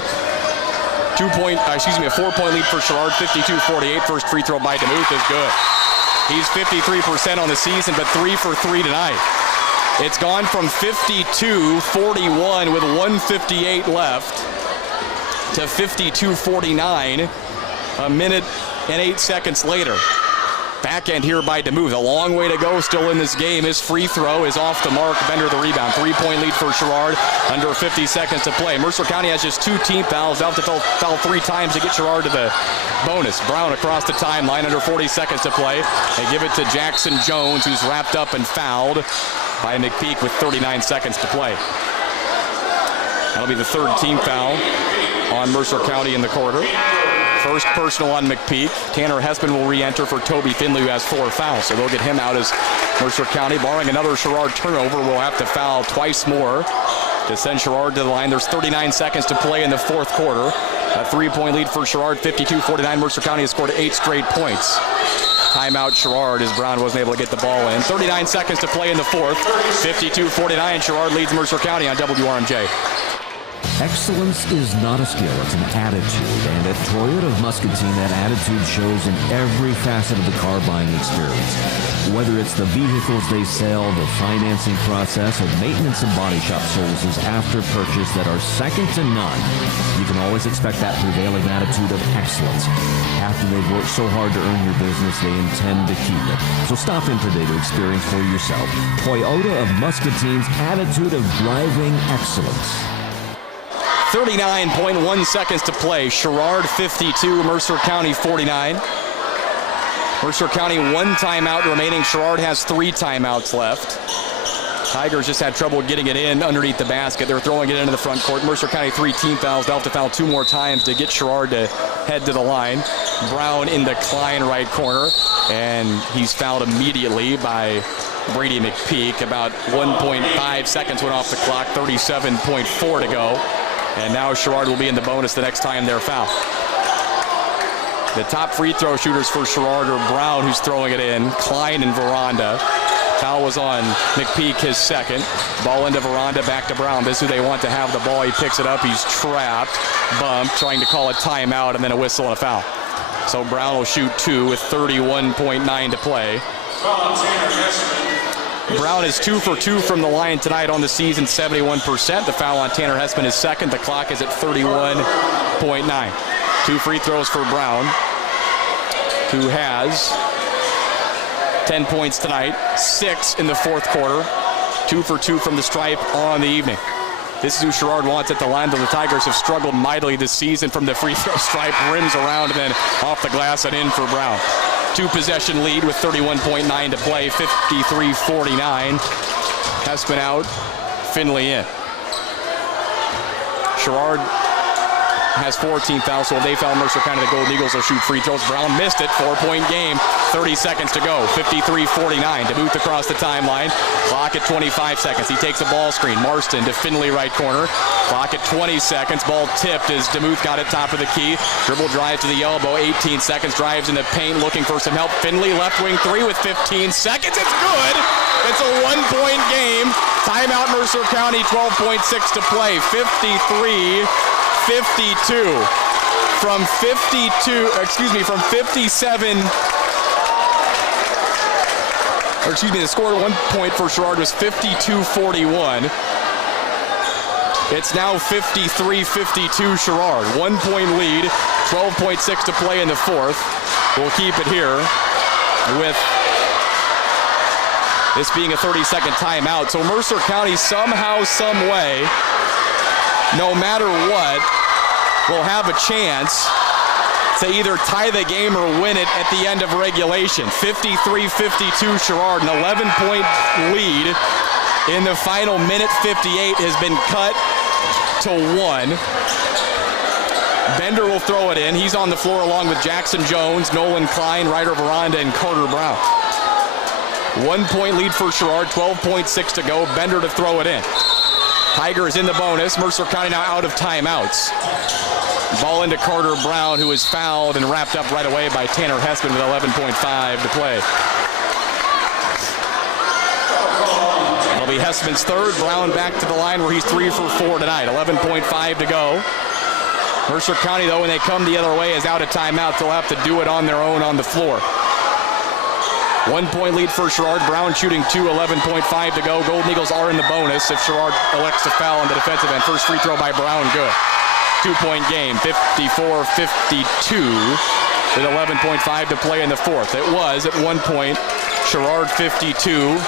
4-point lead for Sherrard. 52-48. First free throw by DeMuth is good. He's 53% on the season, but 3 for 3 tonight. It's gone from 52-41 with 1:58 left to 52-49 a minute and 8 seconds later. Back end here by DeMuth. A long way to go still in this game. His free throw is off the mark. Bender the rebound. 3-point lead for Sherrard. Under 50 seconds to play. Mercer County has just 2 team fouls. They'll have to foul 3 times to get Sherrard to the bonus. Brown across the timeline. Under 40 seconds to play. They give it to Jackson Jones, who's wrapped up and fouled by McPeak with 39 seconds to play. That'll be the 3rd team foul on Mercer County in the quarter. First personal on McPeak. Tanner Hespin will re-enter for Toby Finley, who has 4 fouls. So they'll get him out as Mercer County, barring another Sherrard turnover, will have to foul twice more to send Sherrard to the line. There's 39 seconds to play in the 4th quarter. A 3-point lead for Sherrard, 52-49. Mercer County has scored 8 straight points. Timeout Sherrard as Brown wasn't able to get the ball in. 39 seconds to play in the 4th. 52-49. Sherrard leads Mercer County on WRMJ. Excellence is not a skill, it's an attitude. And at Toyota of Muscatine, that attitude shows in every facet of the car buying experience. Whether it's the vehicles they sell, the financing process, or maintenance and body shop services after purchase that are second to none, you can always expect that prevailing attitude of excellence. After they've worked so hard to earn your business, they intend to keep it. So stop in today to experience for yourself Toyota of Muscatine's attitude of driving excellence. 39.1 seconds to play. Sherrard 52, Mercer County 49. Mercer County 1 timeout remaining. Sherrard has 3 timeouts left. Tigers just had trouble getting it in underneath the basket. They're throwing it into the front court. Mercer County 3 team fouls. They'll have to foul 2 more times to get Sherrard to head to the line. Brown in the Klein right corner, and he's fouled immediately by Brady McPeak. About 1.5 seconds went off the clock, 37.4 to go. And now Sherrard will be in the bonus the next time they're fouled. The top free throw shooters for Sherrard are Brown, who's throwing it in, Klein and Veranda. Foul was on McPeak, his 2nd. Ball into Veranda, back to Brown. This is who they want to have the ball. He picks it up. He's trapped, bumped, trying to call a timeout, and then a whistle and a foul. So Brown will shoot 2 with 31.9 to play. Brown is 2 for 2 from the line tonight on the season, 71%. The foul on Tanner Hespin is 2nd. The clock is at 31.9. 2 free throws for Brown, who has 10 points tonight, 6 in the 4th quarter. 2 for 2 from the stripe on the evening. This is who Sherrard wants at the line, though the Tigers have struggled mightily this season from the free throw stripe, rims around, and then off the glass and in for Brown. 2-possession lead with 31.9 to play, 53-49. Hespin out, Finley in. Sherrard has 14 fouls, so when they foul Mercer County, the Golden Eagles will shoot free throws. Brown missed it. 4-point game. 30 seconds to go. 53-49. DeMuth across the timeline. Clock at 25 seconds. He takes a ball screen. Marston to Finley, right corner. Clock at 20 seconds. Ball tipped as DeMuth got it top of the key. Dribble drive to the elbow. 18 seconds. Drives in the paint looking for some help. Finley left wing three with 15 seconds. It's good. It's a 1-point game. Timeout Mercer County. 12.6 to play. 53-52. From 57. The score at 1 point for Sherrard was 52-41. It's now 53-52 Sherrard. 1-point lead, 12.6 to play in the fourth. We'll keep it here with this being a 30-second timeout. So Mercer County somehow, some way, no matter what, will have a chance to either tie the game or win it at the end of regulation. 53-52 Sherrard, an 11-point lead in the final minute. 58 has been cut to 1. Bender will throw it in. He's on the floor along with Jackson Jones, Nolan Klein, Ryder Veranda, and Carter Brown. 1-point lead for Sherrard, 12.6 to go. Bender to throw it in. Tigers in the bonus. Mercer County now out of timeouts. Ball into Carter Brown, who is fouled and wrapped up right away by Tanner Hessman with 11.5 to play. It'll be Hessman's third. Brown back to the line where he's 3 for 4 tonight. 11.5 to go. Mercer County, though, when they come the other way, is out of timeout. They'll have to do it on their own on the floor. 1-point lead for Sherrard. Brown shooting 2, 11.5 to go. Golden Eagles are in the bonus if Sherrard elects to foul on the defensive end. First free throw by Brown, good. 2-point game, 54-52 with 11.5 to play in the fourth. It was at 1 point, Sherrard 52,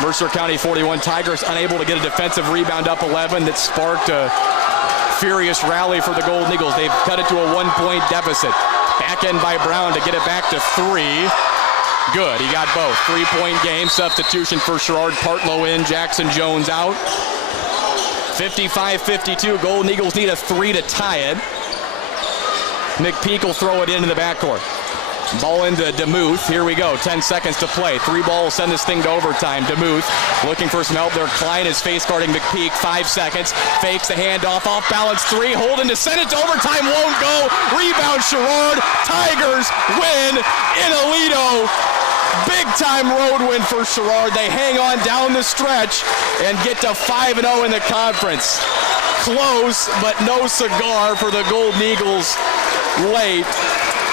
Mercer County 41. Tigers unable to get a defensive rebound up 11 that sparked a furious rally for the Golden Eagles. They've cut it to a 1-point deficit. Back end by Brown to get it back to 3. Good, he got both. 3-point game, substitution for Sherrard. Partlow in, Jackson Jones out. 55-52, Golden Eagles need a 3 to tie it. McPeak will throw it into the backcourt. Ball into DeMuth, here we go, 10 seconds to play. 3 ball will send this thing to overtime. DeMuth looking for some help there. Klein is face guarding McPeak, 5 seconds. Fakes the handoff, off balance 3, Holden to send it to overtime, won't go. Rebound Sherrard, Tigers win in Aledo. Big time road win for Sherrard. They hang on down the stretch and get to 5-0 in the conference. Close, but no cigar for the Golden Eagles late.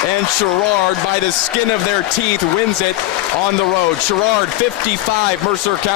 And Sherrard, by the skin of their teeth, wins it on the road. Sherrard 55, Mercer County.